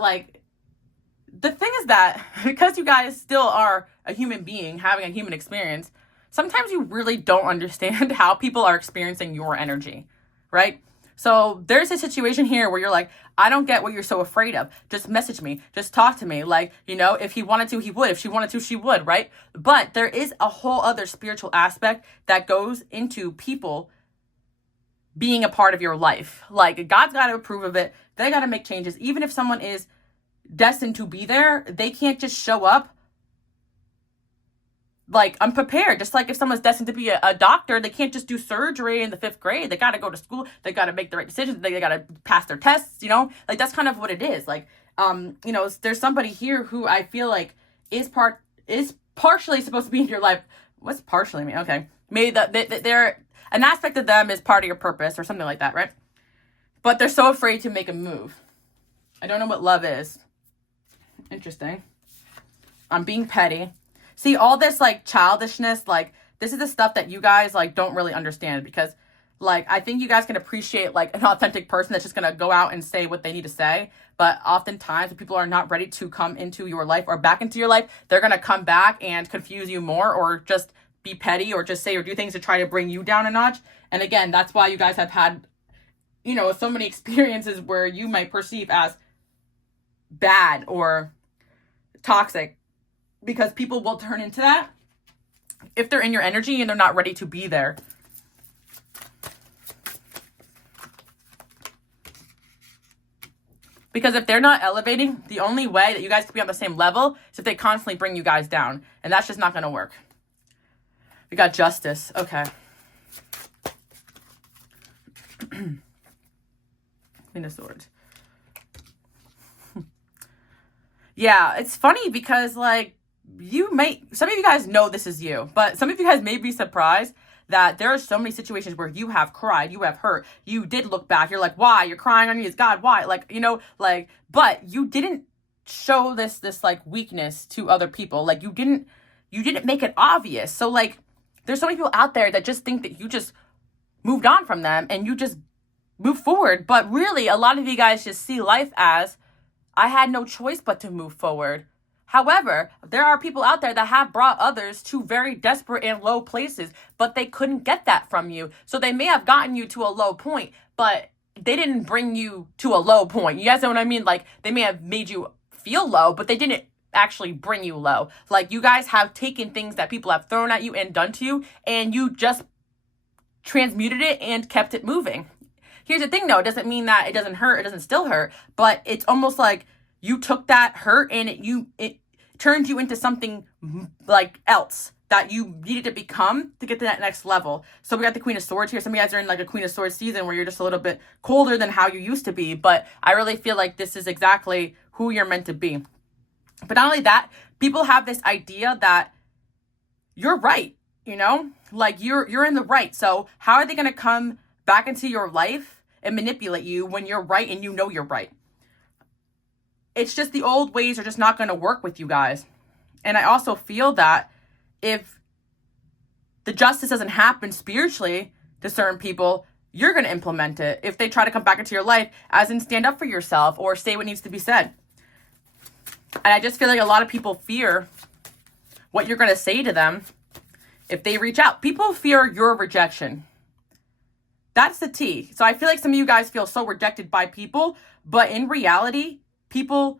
because you guys still are a human being having a human experience, sometimes you really don't understand how people are experiencing your energy, right? So there's a situation here where you're like, I don't get what you're so afraid of. Just message me. Just talk to me. Like, if he wanted to, he would. If she wanted to, she would, right? But there is a whole other spiritual aspect that goes into people being a part of your life. Like, God's got to approve of it. They got to make changes. Even if someone is destined to be there, they can't just show up like unprepared. Just like if someone's destined to be a doctor, they can't just do surgery in the 5th grade. They got to go to school. They got to make the right decisions. They got to pass their tests, Like, that's kind of what it is. Like, there's somebody here who I feel like is partially supposed to be in your life. What's partially mean? Okay. Maybe they're an aspect of them is part of your purpose or something like that, right? But they're so afraid to make a move. I don't know what love is. Interesting. I'm being petty. See, all this like childishness, like this is the stuff that you guys like don't really understand, because like I think you guys can appreciate like an authentic person that's just gonna go out and say what they need to say. But oftentimes when people are not ready to come into your life or back into your life, they're gonna come back and confuse you more, or just be petty, or just say or do things to try to bring you down a notch. And again, that's why you guys have had, you know, so many experiences where you might perceive as bad or toxic, because people will turn into that if they're in your energy and they're not ready to be there. Because if they're not elevating, the only way that you guys can be on the same level is if they constantly bring you guys down. And that's just not going to work. We got justice. Okay. Queen of Swords. Yeah, it's funny because like some of you guys know this is you, but some of you guys may be surprised that there are so many situations where you have cried, you have hurt, you did look back, you're like, why? You're crying on me, it's God, why? Like, you know, like, but you didn't show this like weakness to other people. Like you didn't make it obvious. So like, there's so many people out there that just think that you just moved on from them and you just move forward. But really, a lot of you guys just see life as, I had no choice but to move forward. However, there are people out there that have brought others to very desperate and low places, but they couldn't get that from you. So they may have gotten you to a low point, but they didn't bring you to a low point. You guys know what I mean? Like, they may have made you feel low, but they didn't actually bring you low. Like, you guys have taken things that people have thrown at you and done to you, and you just transmuted it and kept it moving. Here's the thing though, it doesn't mean that it doesn't hurt, it doesn't still hurt, but it's almost like you took that hurt and it turned you into something like else that you needed to become to get to that next level. So we got the Queen of Swords here. Some of you guys are in like a Queen of Swords season where you're just a little bit colder than how you used to be, but I really feel like this is exactly who you're meant to be. But not only that, people have this idea that you're right, you know? Like you're in the right. So how are they going to come back into your life and manipulate you when you're right and you know you're right? It's just the old ways are just not going to work with you guys. And I also feel that if the justice doesn't happen spiritually to certain people, you're going to implement it. If they try to come back into your life, as in stand up for yourself or say what needs to be said. And I just feel like a lot of people fear what you're going to say to them if they reach out. People fear your rejection. That's the T. So I feel like some of you guys feel so rejected by people, but in reality, people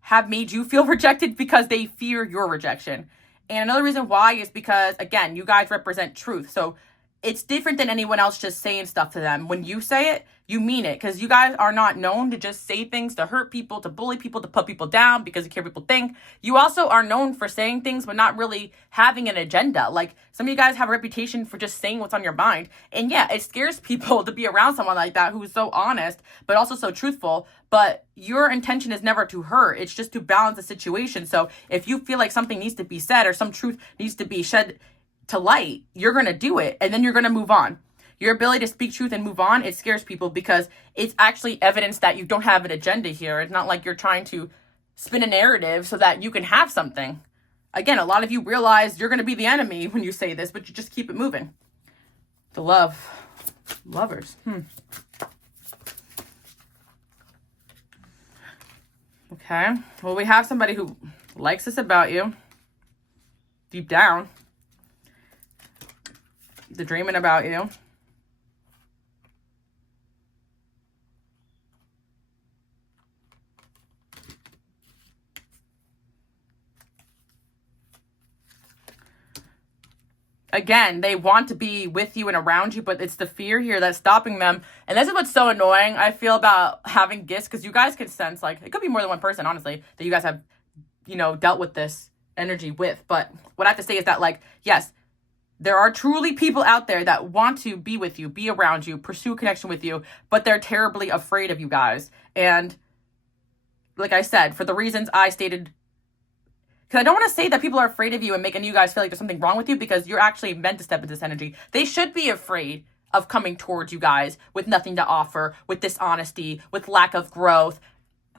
have made you feel rejected because they fear your rejection. And another reason why is because, again, you guys represent truth. So it's different than anyone else just saying stuff to them. When you say it, you mean it, because you guys are not known to just say things to hurt people, to bully people, to put people down because you care what people think. You also are known for saying things but not really having an agenda. Like, some of you guys have a reputation for just saying what's on your mind. And yeah, it scares people to be around someone like that who's so honest but also so truthful. But your intention is never to hurt. It's just to balance the situation. So if you feel like something needs to be said or some truth needs to be shed to light, you're going to do it, and then you're going to move on. Your ability to speak truth and move on, it scares people because it's actually evidence that you don't have an agenda here. It's not like you're trying to spin a narrative so that you can have something. Again, a lot of you realize you're going to be the enemy when you say this, but you just keep it moving. The lovers. Okay. Well, we have somebody who likes this about you. Deep down. They're dreaming about you. Again, they want to be with you and around you, but it's the fear here that's stopping them. And this is what's so annoying, I feel, about having gifts, because you guys can sense, like, it could be more than one person, honestly, that you guys have, you know, dealt with this energy with. But what I have to say is that, like, yes, there are truly people out there that want to be with you, be around you, pursue a connection with you, but they're terribly afraid of you guys. And like I said, for the reasons I stated, Because I don't want to say that people are afraid of you and making you guys feel like there's something wrong with you, because you're actually meant to step into this energy. They should be afraid of coming towards you guys with nothing to offer, with dishonesty, with lack of growth.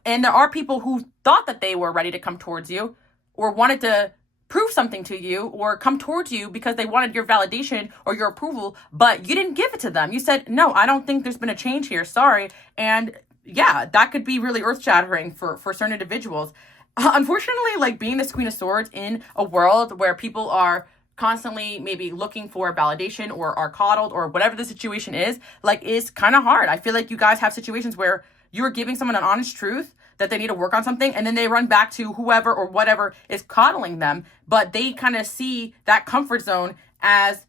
And there are people who thought that they were ready to come towards you or wanted to prove something to you or come towards you because they wanted your validation or your approval, but you didn't give it to them. You said, no, I don't think there's been a change here. Sorry. And yeah, that could be really earth-shattering for certain individuals. Unfortunately, like being this Queen of Swords in a world where people are constantly maybe looking for validation or are coddled or whatever the situation is, like, is kind of hard. I feel like you guys have situations where you're giving someone an honest truth that they need to work on something, and then they run back to whoever or whatever is coddling them, but they kind of see that comfort zone as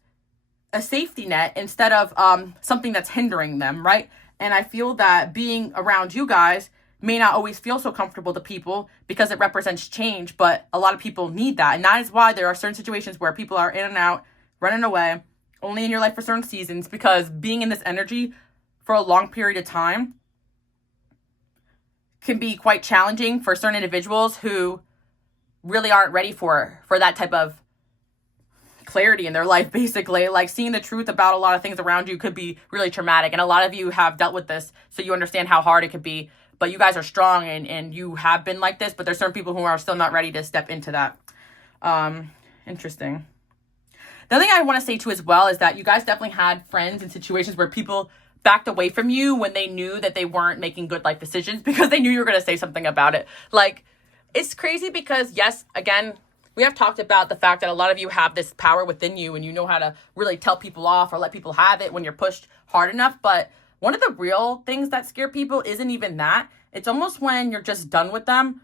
a safety net instead of something that's hindering them, right? And I feel that being around you guys may not always feel so comfortable to people because it represents change, but a lot of people need that. And that is why there are certain situations where people are in and out, running away, only in your life for certain seasons, because being in this energy for a long period of time can be quite challenging for certain individuals who really aren't ready for that type of clarity in their life. Basically, like, seeing the truth about a lot of things around you could be really traumatic, and a lot of you have dealt with this, so you understand how hard it could be. But you guys are strong, and you have been like this, but there's certain people who are still not ready to step into that. Interesting. The other thing I want to say too as well is that you guys definitely had friends in situations where people backed away from you when they knew that they weren't making good life decisions because they knew you were going to say something about it. Like, it's crazy because, yes, again, we have talked about the fact that a lot of you have this power within you and you know how to really tell people off or let people have it when you're pushed hard enough. But one of the real things that scare people isn't even that. It's almost when you're just done with them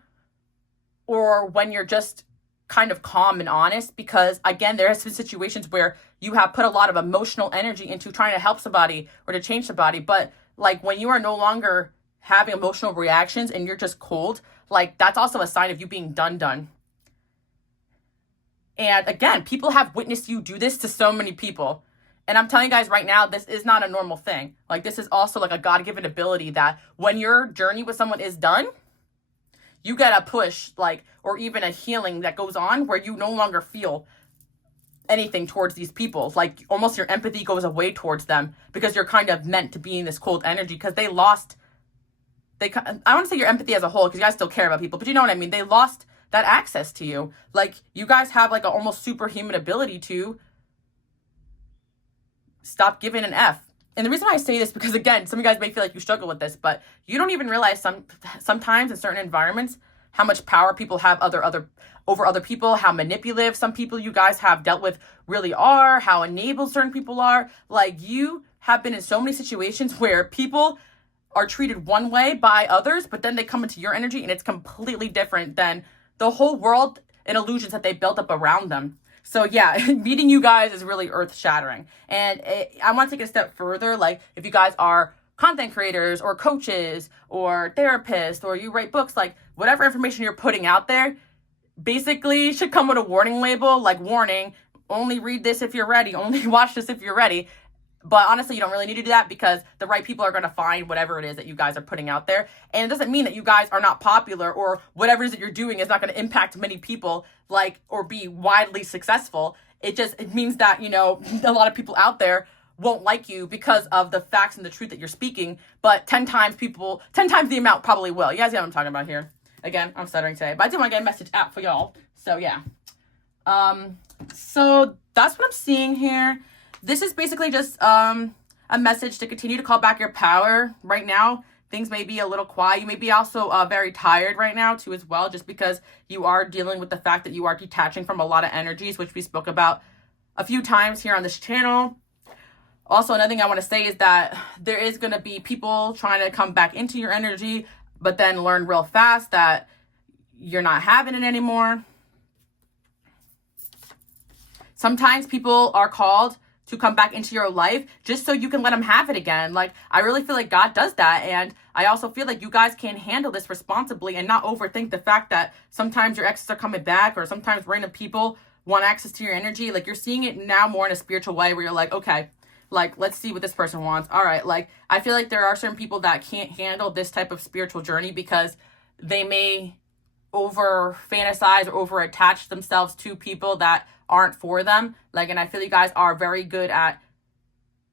or when you're just kind of calm and honest, because again, there has been situations where you have put a lot of emotional energy into trying to help somebody or to change somebody, but like when you are no longer having emotional reactions and you're just cold, like that's also a sign of you being done. And again, people have witnessed you do this to so many people, and I'm telling you guys right now, this is not a normal thing. Like, this is also like a God-given ability that when your journey with someone is done, you get a push, like, or even a healing that goes on where you no longer feel anything towards these people. Like, almost your empathy goes away towards them because you're kind of meant to be in this cold energy because I want to say your empathy as a whole because you guys still care about people, but you know what I mean? They lost that access to you. Like, you guys have like an almost superhuman ability to stop giving an F. And the reason why I say this, because again, some of you guys may feel like you struggle with this, but you don't even realize sometimes in certain environments how much power people have over other people, how manipulative some people you guys have dealt with really are, how enabled certain people are. Like, you have been in so many situations where people are treated one way by others, but then they come into your energy and it's completely different than the whole world and illusions that they built up around them. So yeah, meeting you guys is really earth-shattering. And I want to take it a step further. Like, if you guys are content creators or coaches or therapists or you write books, like whatever information you're putting out there basically should come with a warning label, like, warning, only read this if you're ready, only watch this if you're ready. But honestly, you don't really need to do that because the right people are going to find whatever it is that you guys are putting out there. And it doesn't mean that you guys are not popular or whatever it is that you're doing is not going to impact many people, like, or be widely successful. It means that, you know, a lot of people out there won't like you because of the facts and the truth that you're speaking. But 10 times the amount probably will. You guys know what I'm talking about here. Again, I'm stuttering today, but I do want to get a message out for y'all. So yeah. So that's what I'm seeing here. This is basically just a message to continue to call back your power. Right now, things may be a little quiet. You may be also very tired right now too as well, just because you are dealing with the fact that you are detaching from a lot of energies, which we spoke about a few times here on this channel. Also, another thing I want to say is that there is going to be people trying to come back into your energy, but then learn real fast that you're not having it anymore. Sometimes people are called to come back into your life just so you can let them have it again. Like, I really feel like God does that. And I also feel like you guys can handle this responsibly and not overthink the fact that sometimes your exes are coming back or sometimes random people want access to your energy. Like, you're seeing it now more in a spiritual way where you're like, okay, like, let's see what this person wants. All right. Like, I feel like there are certain people that can't handle this type of spiritual journey because they may over fantasize or over attach themselves to people that aren't for them. Like, and I feel you guys are very good at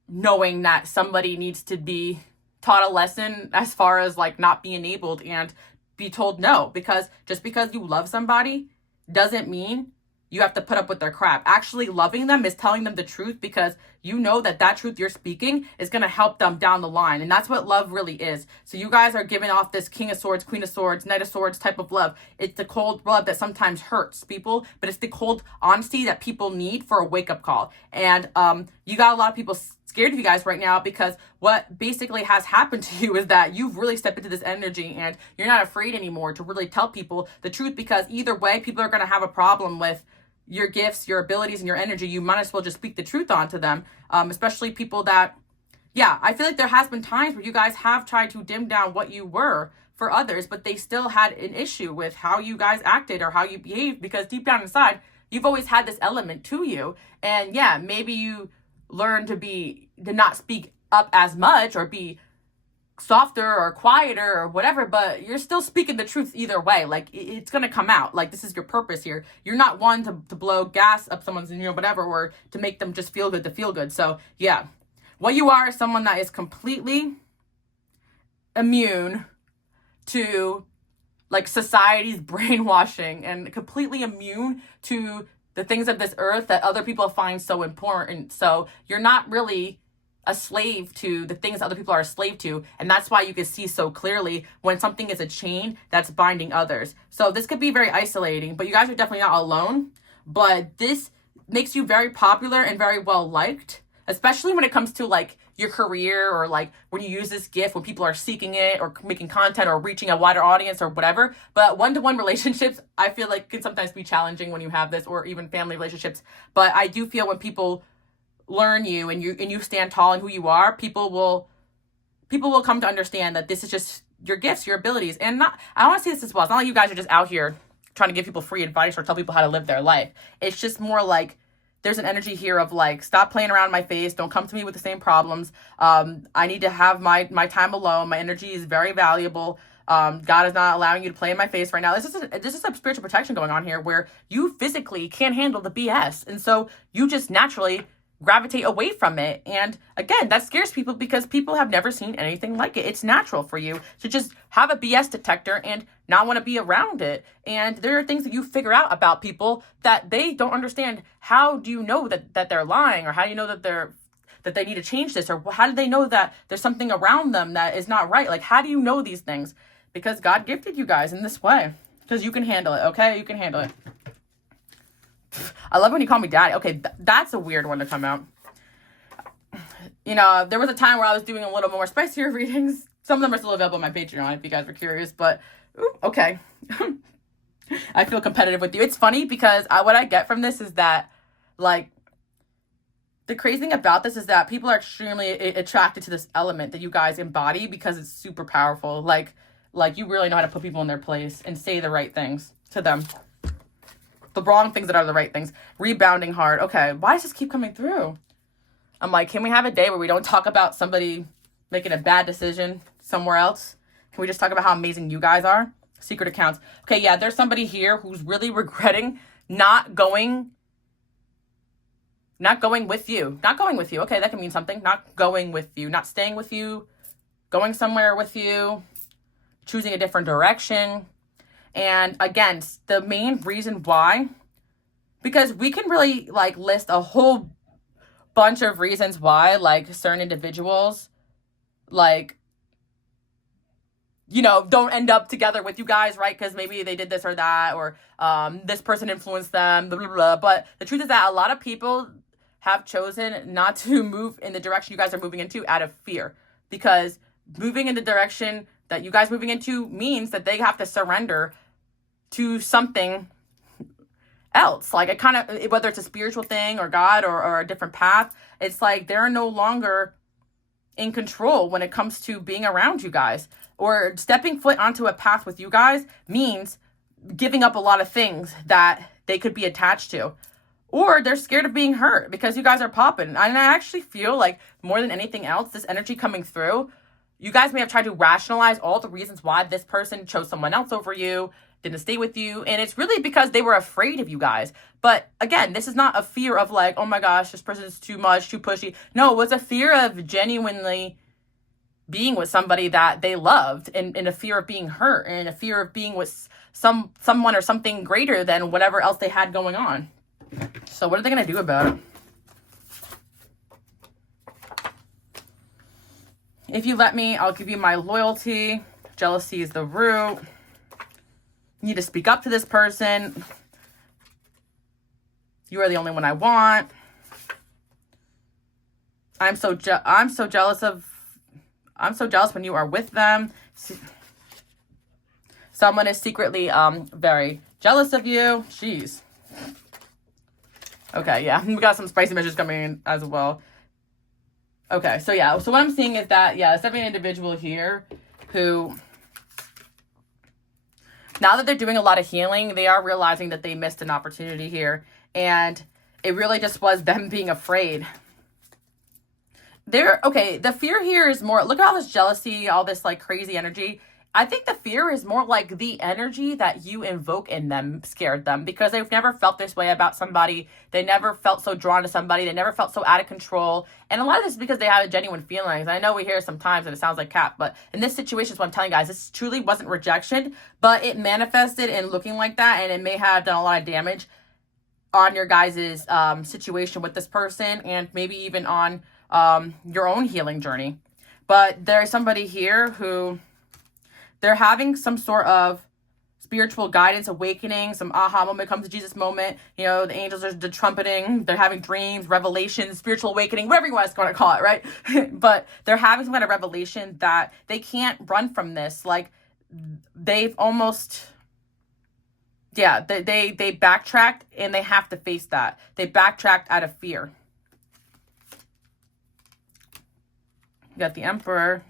knowing that somebody needs to be taught a lesson as far as like not being enabled and be told no, because just because you love somebody doesn't mean you have to put up with their crap. Actually loving them is telling them the truth, because you know that that truth you're speaking is going to help them down the line. And that's what love really is. So you guys are giving off this King of Swords, Queen of Swords, Knight of Swords type of love. It's the cold love that sometimes hurts people, but it's the cold honesty that people need for a wake-up call. And you got a lot of people scared of you guys right now, because what basically has happened to you is that you've really stepped into this energy and you're not afraid anymore to really tell people the truth, because either way, people are going to have a problem with your gifts, your abilities, and your energy. You might as well just speak the truth onto them, especially people that, yeah, I feel like there has been times where you guys have tried to dim down what you were for others, but they still had an issue with how you guys acted or how you behaved, because deep down inside, you've always had this element to you. And yeah, maybe you learn to not speak up as much or be softer or quieter or whatever, but you're still speaking the truth either way. Like, it's gonna come out. Like, this is your purpose here. You're not one to blow gas up someone's, whatever, or to make them just feel good to feel good. So yeah, what you are is someone that is completely immune to like society's brainwashing, and completely immune to the things of this earth that other people find so important. So you're not really a slave to the things other people are a slave to. And that's why you can see so clearly when something is a chain that's binding others. So this could be very isolating, but you guys are definitely not alone. But this makes you very popular and very well liked, especially when it comes to like your career, or like when you use this gift, when people are seeking it or making content or reaching a wider audience or whatever. But one-to-one relationships, I feel like can sometimes be challenging when you have this, or even family relationships. But I do feel when people learn you and you stand tall in who you are, people will come to understand that this is just your gifts, your abilities. And I want to say this as well, it's not like you guys are just out here trying to give people free advice or tell people how to live their life. It's just more like there's an energy here of like, stop playing around in my face, don't come to me with the same problems. I need to have my time alone. My energy is very valuable. God is not allowing you to play in my face right now. This is a spiritual protection going on here, where you physically can't handle the BS, and so you just naturally gravitate away from it. And again, that scares people, because people have never seen anything like it. It's natural for you to just have a BS detector and not want to be around it. And there are things that you figure out about people that they don't understand. How do you know that they're lying, or how do you know that they need to change this, or how do they know that there's something around them that is not right? Like, how do you know these things? Because God gifted you guys in this way, because you can handle it. Okay, you can handle it. I love when you call me daddy. Okay, that's a weird one to come out. There was a time where I was doing a little more spicier readings. Some of them are still available on my Patreon if you guys were curious, but okay. I feel competitive with you. It's funny because what I get from this is that, like, the crazy thing about this is that people are extremely attracted to this element that you guys embody, because it's super powerful. Like you really know how to put people in their place and say the right things to them. The wrong things that are the right things. Rebounding hard. Okay, why does this keep coming through? I'm like, can we have a day where we don't talk about somebody making a bad decision somewhere else? Can we just talk about how amazing you guys are? Secret accounts. Okay, yeah, there's somebody here who's really regretting not going with you. Not going with you. Okay, that can mean something. Not going with you. Not staying with you. Going somewhere with you. Choosing a different direction. And again, the main reason why, because we can really like list a whole bunch of reasons why, like, certain individuals, like, don't end up together with you guys, right? Because maybe they did this or that, or this person influenced them, blah, blah, blah. But the truth is that a lot of people have chosen not to move in the direction you guys are moving into out of fear, because moving in the direction that you guys moving into means that they have to surrender to something else. Like, it kind of, whether it's a spiritual thing or God or a different path, it's like they're no longer in control when it comes to being around you guys. Or stepping foot onto a path with you guys means giving up a lot of things that they could be attached to. Or they're scared of being hurt because you guys are popping. And I actually feel like more than anything else, this energy coming through, you guys may have tried to rationalize all the reasons why this person chose someone else over you. didn't stay with you. And it's really because they were afraid of you guys. But again, this is not a fear of like, oh my gosh, this person is too much, too pushy. No, it was a fear of genuinely being with somebody that they loved, and a fear of being hurt, and a fear of being with someone or something greater than whatever else they had going on. So what are they going to do about it? If you let me, I'll give you my loyalty. Jealousy is the root. You need to speak up to this person. You are the only one I want. I'm so jealous when you are with them. Someone is secretly very jealous of you. Jeez. Okay, yeah. We got some spicy messages coming in as well. Okay, so yeah. So what I'm seeing is that, yeah, there's definitely an individual here who, now that they're doing a lot of healing, they are realizing that they missed an opportunity here. And it really just was them being afraid. The fear here is more, look at all this jealousy, all this like crazy energy. I think the fear is more like the energy that you invoke in them scared them, because they've never felt this way about somebody. They never felt so drawn to somebody. They never felt so out of control. And a lot of this is because they have genuine feelings. I know we hear sometimes that it sounds like cap, but in this situation is what I'm telling you guys. This truly wasn't rejection, but it manifested in looking like that, and it may have done a lot of damage on your guys' situation with this person, and maybe even on your own healing journey. But there's somebody here who, they're having some sort of spiritual guidance, awakening, some aha moment, comes to Jesus moment. You know, the angels are trumpeting, they're having dreams, revelations, spiritual awakening, whatever you want to call it, right? But they're having some kind of revelation that they can't run from this. Like, they've almost, yeah, they backtracked, and they have to face that. They backtracked out of fear. You got the Emperor.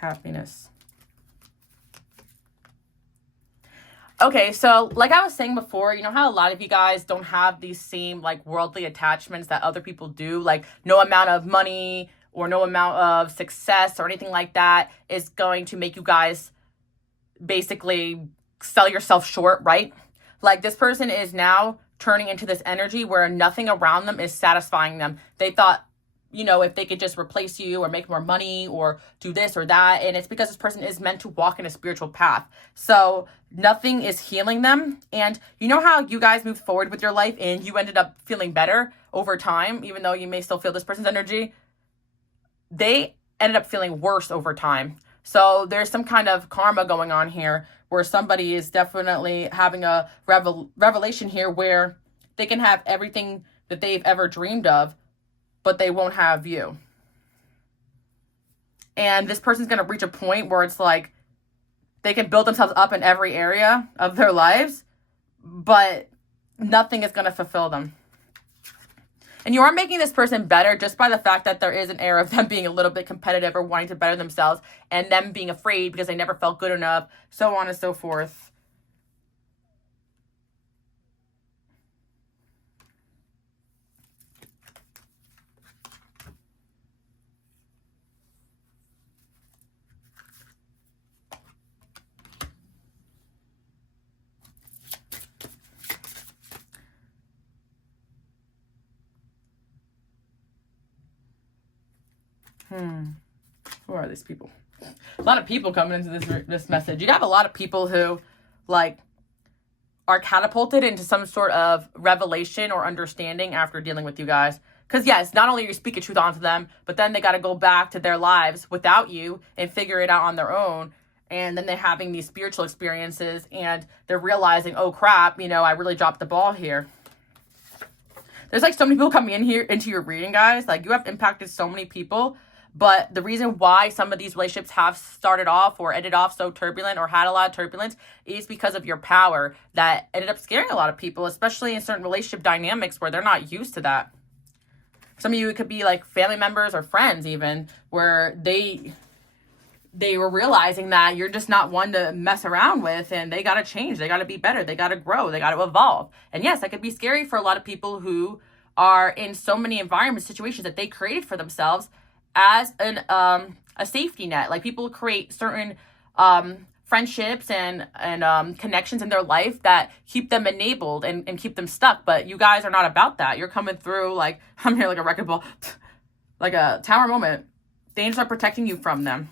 Happiness. Okay, so like I was saying before, you know how a lot of you guys don't have these same like worldly attachments that other people do? Like, no amount of money or no amount of success or anything like that is going to make you guys basically sell yourself short, right? Like, this person is now turning into this energy where nothing around them is satisfying them. They thought, you know, if they could just replace you or make more money or do this or that. And it's because this person is meant to walk in a spiritual path. So nothing is healing them. And you know how you guys moved forward with your life and you ended up feeling better over time, even though you may still feel this person's energy? They ended up feeling worse over time. So there's some kind of karma going on here where somebody is definitely having a revelation here where they can have everything that they've ever dreamed of, but they won't have you. And this person's going to reach a point where it's like they can build themselves up in every area of their lives, but nothing is going to fulfill them. And you are making this person better just by the fact that there is an air of them being a little bit competitive or wanting to better themselves, and them being afraid because they never felt good enough, so on and so forth. Who are these people? A lot of people coming into this message. You have a lot of people who, like, are catapulted into some sort of revelation or understanding after dealing with you guys. Because, yes, not only are you speaking truth onto them, but then they got to go back to their lives without you and figure it out on their own. And then they're having these spiritual experiences, and they're realizing, oh, crap, you know, I really dropped the ball here. There's, like, so many people coming in here into your reading, guys. Like, you have impacted so many people. But the reason why some of these relationships have started off or ended off so turbulent or had a lot of turbulence is because of your power that ended up scaring a lot of people, especially in certain relationship dynamics where they're not used to that. Some of you, it could be like family members or friends even, where they were realizing that you're just not one to mess around with, and they got to change. They got to be better. They got to grow. They got to evolve. And yes, that could be scary for a lot of people who are in so many environments, situations that they created for themselves as a safety net. Like people create certain friendships and connections in their life that keep them enabled and keep them stuck. But you guys are not about that. You're coming through like, I'm here like a wrecking ball, like a tower moment. The angels are protecting you from them.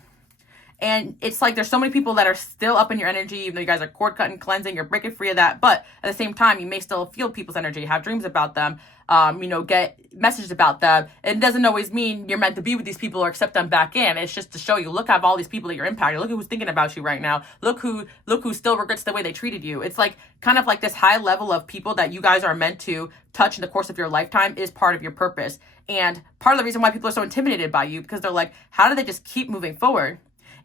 And it's like there's so many people that are still up in your energy, even though you guys are cord cutting, cleansing, you're breaking free of that. But at the same time, you may still feel people's energy, have dreams about them, get messages about them. It doesn't always mean you're meant to be with these people or accept them back in. It's just to show you, look at all these people that you're impacted. Look at who's thinking about you right now. Look who still regrets the way they treated you. It's like kind of like this high level of people that you guys are meant to touch in the course of your lifetime is part of your purpose. And part of the reason why people are so intimidated by you, because they're like, how do they just keep moving forward?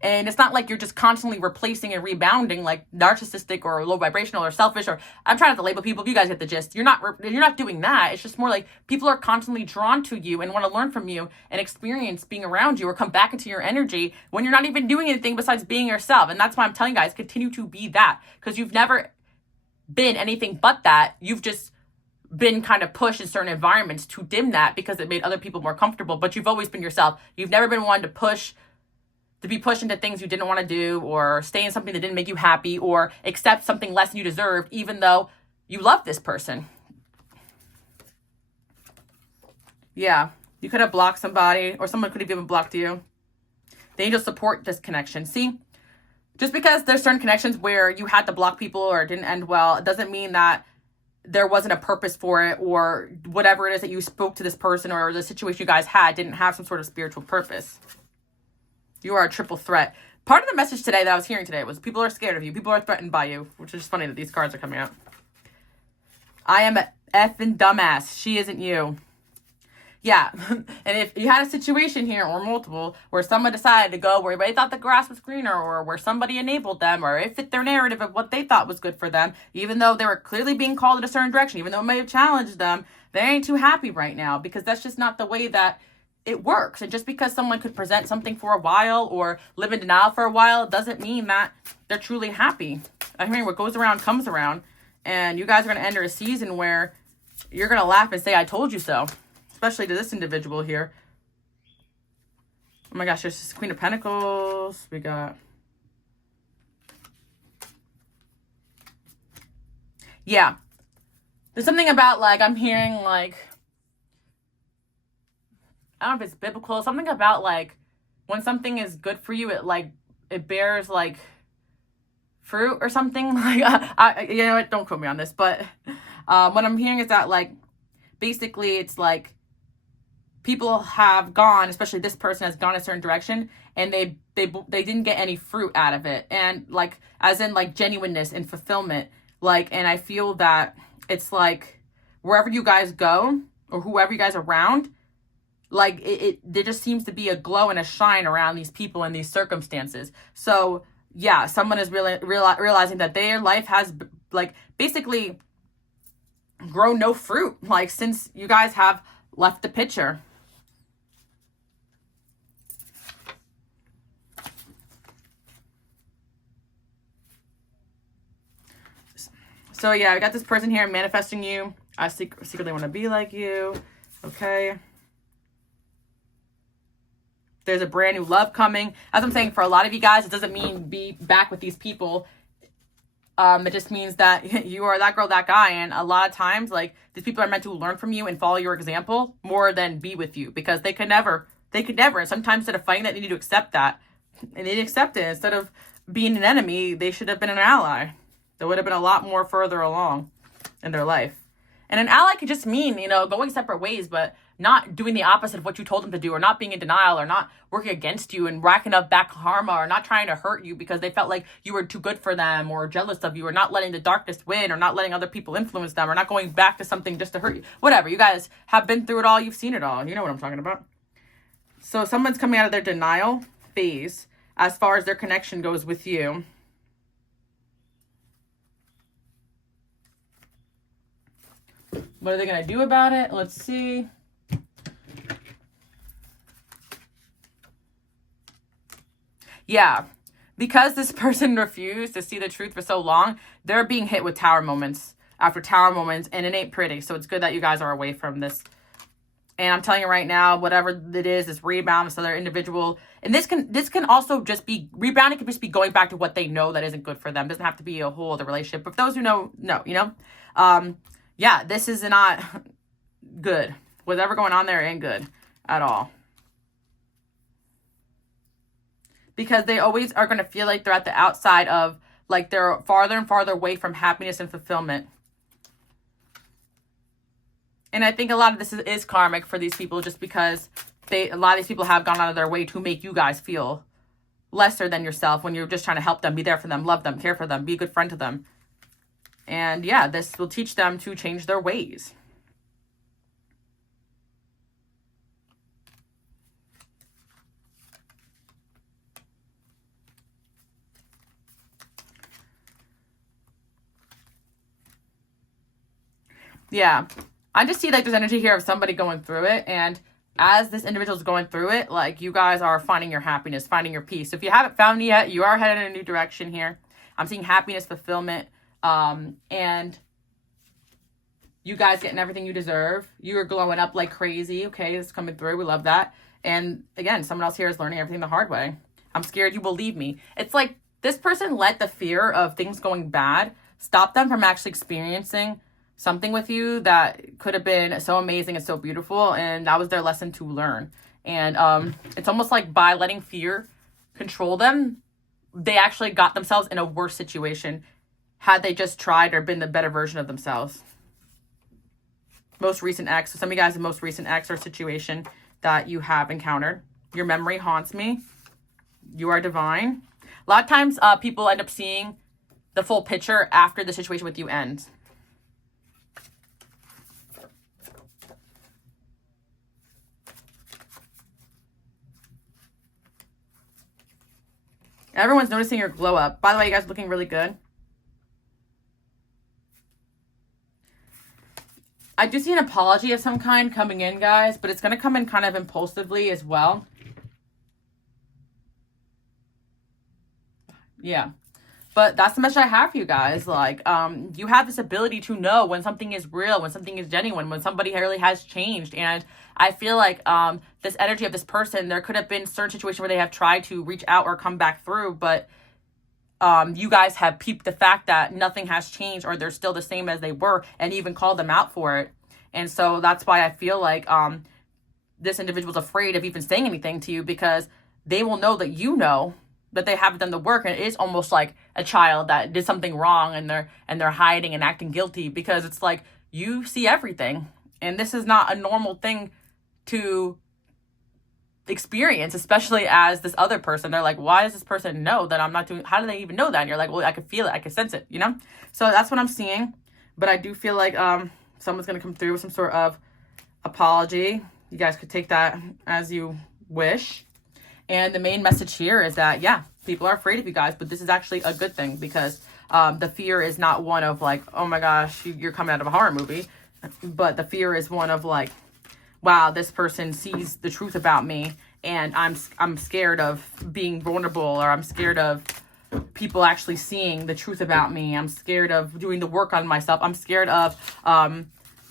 And it's not like you're just constantly replacing and rebounding like narcissistic or low vibrational or selfish, or I'm trying not to label people, but you guys get the gist. You're not doing that. It's just more like people are constantly drawn to you and want to learn from you and experience being around you or come back into your energy when you're not even doing anything besides being yourself. And that's why I'm telling you guys, continue to be that, because you've never been anything but that. You've just been kind of pushed in certain environments to dim that because it made other people more comfortable, but you've always been yourself. You've never been one to be pushed into things you didn't want to do, or stay in something that didn't make you happy, or accept something less than you deserve, even though you love this person. Yeah, you could have blocked somebody, or someone could have even blocked you. The angels support this connection. See, just because there's certain connections where you had to block people or it didn't end well, it doesn't mean that there wasn't a purpose for it, or whatever it is that you spoke to this person or the situation you guys had didn't have some sort of spiritual purpose. You are a triple threat. Part of the message today that I was hearing today was people are scared of you. People are threatened by you, which is funny that these cards are coming out. I am an effing dumbass. She isn't you. Yeah. And if you had a situation here, or multiple, where someone decided to go where they thought the grass was greener, or where somebody enabled them, or it fit their narrative of what they thought was good for them, even though they were clearly being called in a certain direction, even though it may have challenged them, they ain't too happy right now, because that's just not the way that it works. And just because someone could present something for a while or live in denial for a while doesn't mean that they're truly happy. I'm hearing what goes around comes around, and you guys are going to enter a season where you're going to laugh and say, I told you so, especially to this individual here. Oh my gosh, there's this Queen of Pentacles. We got, yeah, there's something about like, I'm hearing like, I don't know if it's biblical, something about like when something is good for you, it bears like fruit or something. Like, you know what? Don't quote me on this, but what I'm hearing is that like basically it's like people have gone, especially this person has gone a certain direction, and they didn't get any fruit out of it, and like as in like genuineness and fulfillment. Like, and I feel that it's like wherever you guys go or whoever you guys are around, like there just seems to be a glow and a shine around these people in these circumstances. So yeah, someone is really realizing that their life has like basically grown no fruit, like since you guys have left the picture. So yeah, I got this person here manifesting you. I secretly want to be like you. Okay. There's a brand new love coming. As I'm saying, for a lot of you guys, it doesn't mean be back with these people. It just means that you are that girl, that guy. And a lot of times, like, these people are meant to learn from you and follow your example more than be with you, because they could never. And sometimes instead of fighting that, they need to accept that. And they need to accept it. Instead of being an enemy, they should have been an ally. They would have been a lot more further along in their life. And an ally could just mean, going separate ways, but not doing the opposite of what you told them to do, or not being in denial, or not working against you and racking up back karma, or not trying to hurt you because they felt like you were too good for them, or jealous of you, or not letting the darkness win, or not letting other people influence them, or not going back to something just to hurt you. Whatever. You guys have been through it all. You've seen it all. You know what I'm talking about. So someone's coming out of their denial phase as far as their connection goes with you. What are they going to do about it? Let's see. Yeah, because this person refused to see the truth for so long, they're being hit with tower moments after tower moments, and it ain't pretty. So it's good that you guys are away from this And I'm telling you right now, whatever it is, this rebound, this other individual, and this can also just be rebounding, can just be going back to what they know that isn't good for them. It doesn't have to be a whole other relationship. But for those who know, yeah, this is not good. Whatever going on there ain't good at all. Because they always are going to feel like they're at the outside of, like they're farther and farther away from happiness and fulfillment. And I think a lot of this is karmic for these people, just because a lot of these people have gone out of their way to make you guys feel lesser than yourself when you're just trying to help them, be there for them, love them, care for them, be a good friend to them. And yeah, this will teach them to change their ways. Yeah. I just see like there's energy here of somebody going through it, and as this individual is going through it, like you guys are finding your happiness, finding your peace. If you haven't found it yet, you are headed in a new direction here. I'm seeing happiness, fulfillment, and you guys getting everything you deserve. You are glowing up like crazy. Okay, it's coming through. We love that. And again, someone else here is learning everything the hard way. I'm scared you will leave me. It's like this person let the fear of things going bad stop them from actually experiencing something with you that could have been so amazing and so beautiful, and that was their lesson to learn. And it's almost like by letting fear control them, they actually got themselves in a worse situation had they just tried or been the better version of themselves. Most recent ex, so some of you guys, the most recent ex or situation that you have encountered. Your memory haunts me. You are divine. A lot of times people end up seeing the full picture after the situation with you ends. Everyone's noticing your glow up. By the way, you guys are looking really good. I do see an apology of some kind coming in, guys, but it's going to come in kind of impulsively as well. Yeah. But that's the message I have for you guys. Like, you have this ability to know when something is real, when something is genuine, when somebody really has changed. And I feel like this energy of this person, there could have been certain situations where they have tried to reach out or come back through, but you guys have peeped the fact that nothing has changed, or they're still the same as they were, and even called them out for it. And so that's why I feel like this individual's afraid of even saying anything to you, because they will know that you know that they haven't done the work, and it is almost like a child that did something wrong and they're hiding and acting guilty, because it's like you see everything, and this is not a normal thing to experience, especially as this other person. They're like, why does this person know that I'm not doing, how do they even know that? And you're like, well, I can feel it, I can sense it, you know? So that's what I'm seeing. But I do feel like someone's going to come through with some sort of apology. You guys could take that as you wish. And the main message here is that, yeah, people are afraid of you guys, but this is actually a good thing, because the fear is not one of like, oh my gosh, you're coming out of a horror movie. But the fear is one of like, wow, this person sees the truth about me, and I'm scared of being vulnerable, or I'm scared of people actually seeing the truth about me. I'm scared of doing the work on myself. I'm scared of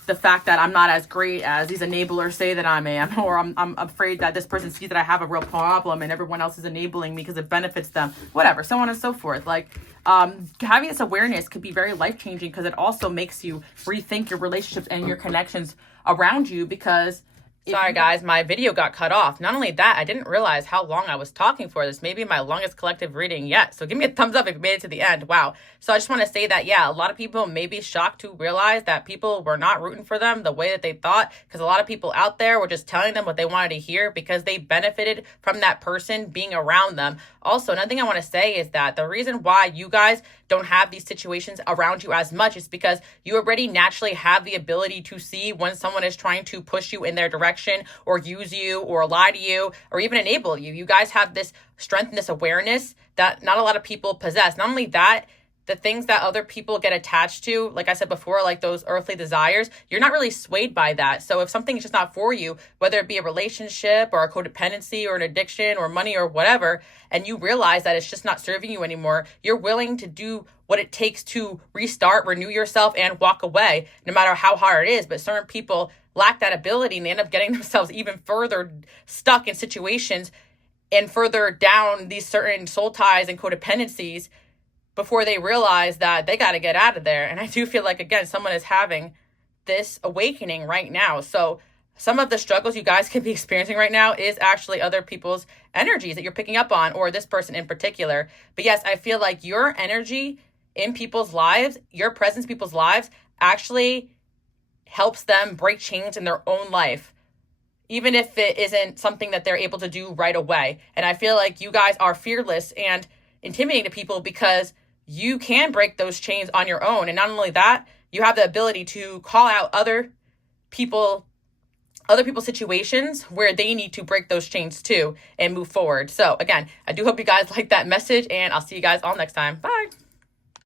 the fact that I'm not as great as these enablers say that I am, or I'm afraid that this person sees that I have a real problem and everyone else is enabling me because it benefits them, whatever, so on and so forth. Like, having this awareness could be very life-changing, because it also makes you rethink your relationships and your connections around you, because sorry guys, my video got cut off. Not only that, I didn't realize how long I was talking for. This may be my longest collective reading yet. So give me a thumbs up if you made it to the end. Wow. So I just want to say that, yeah, a lot of people may be shocked to realize that people were not rooting for them the way that they thought, because a lot of people out there were just telling them what they wanted to hear because they benefited from that person being around them. Also, another thing I want to say is that the reason why you guys don't have these situations around you as much is because you already naturally have the ability to see when someone is trying to push you in their direction, or use you, or lie to you, or even enable you. You guys have this strength and this awareness that not a lot of people possess. Not only that, the things that other people get attached to, like I said before, like those earthly desires, you're not really swayed by that. So if something is just not for you, whether it be a relationship or a codependency or an addiction or money or whatever, and you realize that it's just not serving you anymore, you're willing to do what it takes to restart, renew yourself, and walk away, no matter how hard it is. But certain people lack that ability and they end up getting themselves even further stuck in situations and further down these certain soul ties and codependencies before they realize that they got to get out of there. And I do feel like, again, someone is having this awakening right now. So some of the struggles you guys can be experiencing right now is actually other people's energies that you're picking up on, or this person in particular. But yes, I feel like your energy in people's lives, your presence in people's lives actually helps them break chains in their own life, even if it isn't something that they're able to do right away. And I feel like you guys are fearless and intimidating to people because you can break those chains on your own. And not only that, you have the ability to call out other people's situations where they need to break those chains too and move forward. So again, I do hope you guys like that message, and I'll see you guys all next time. Bye.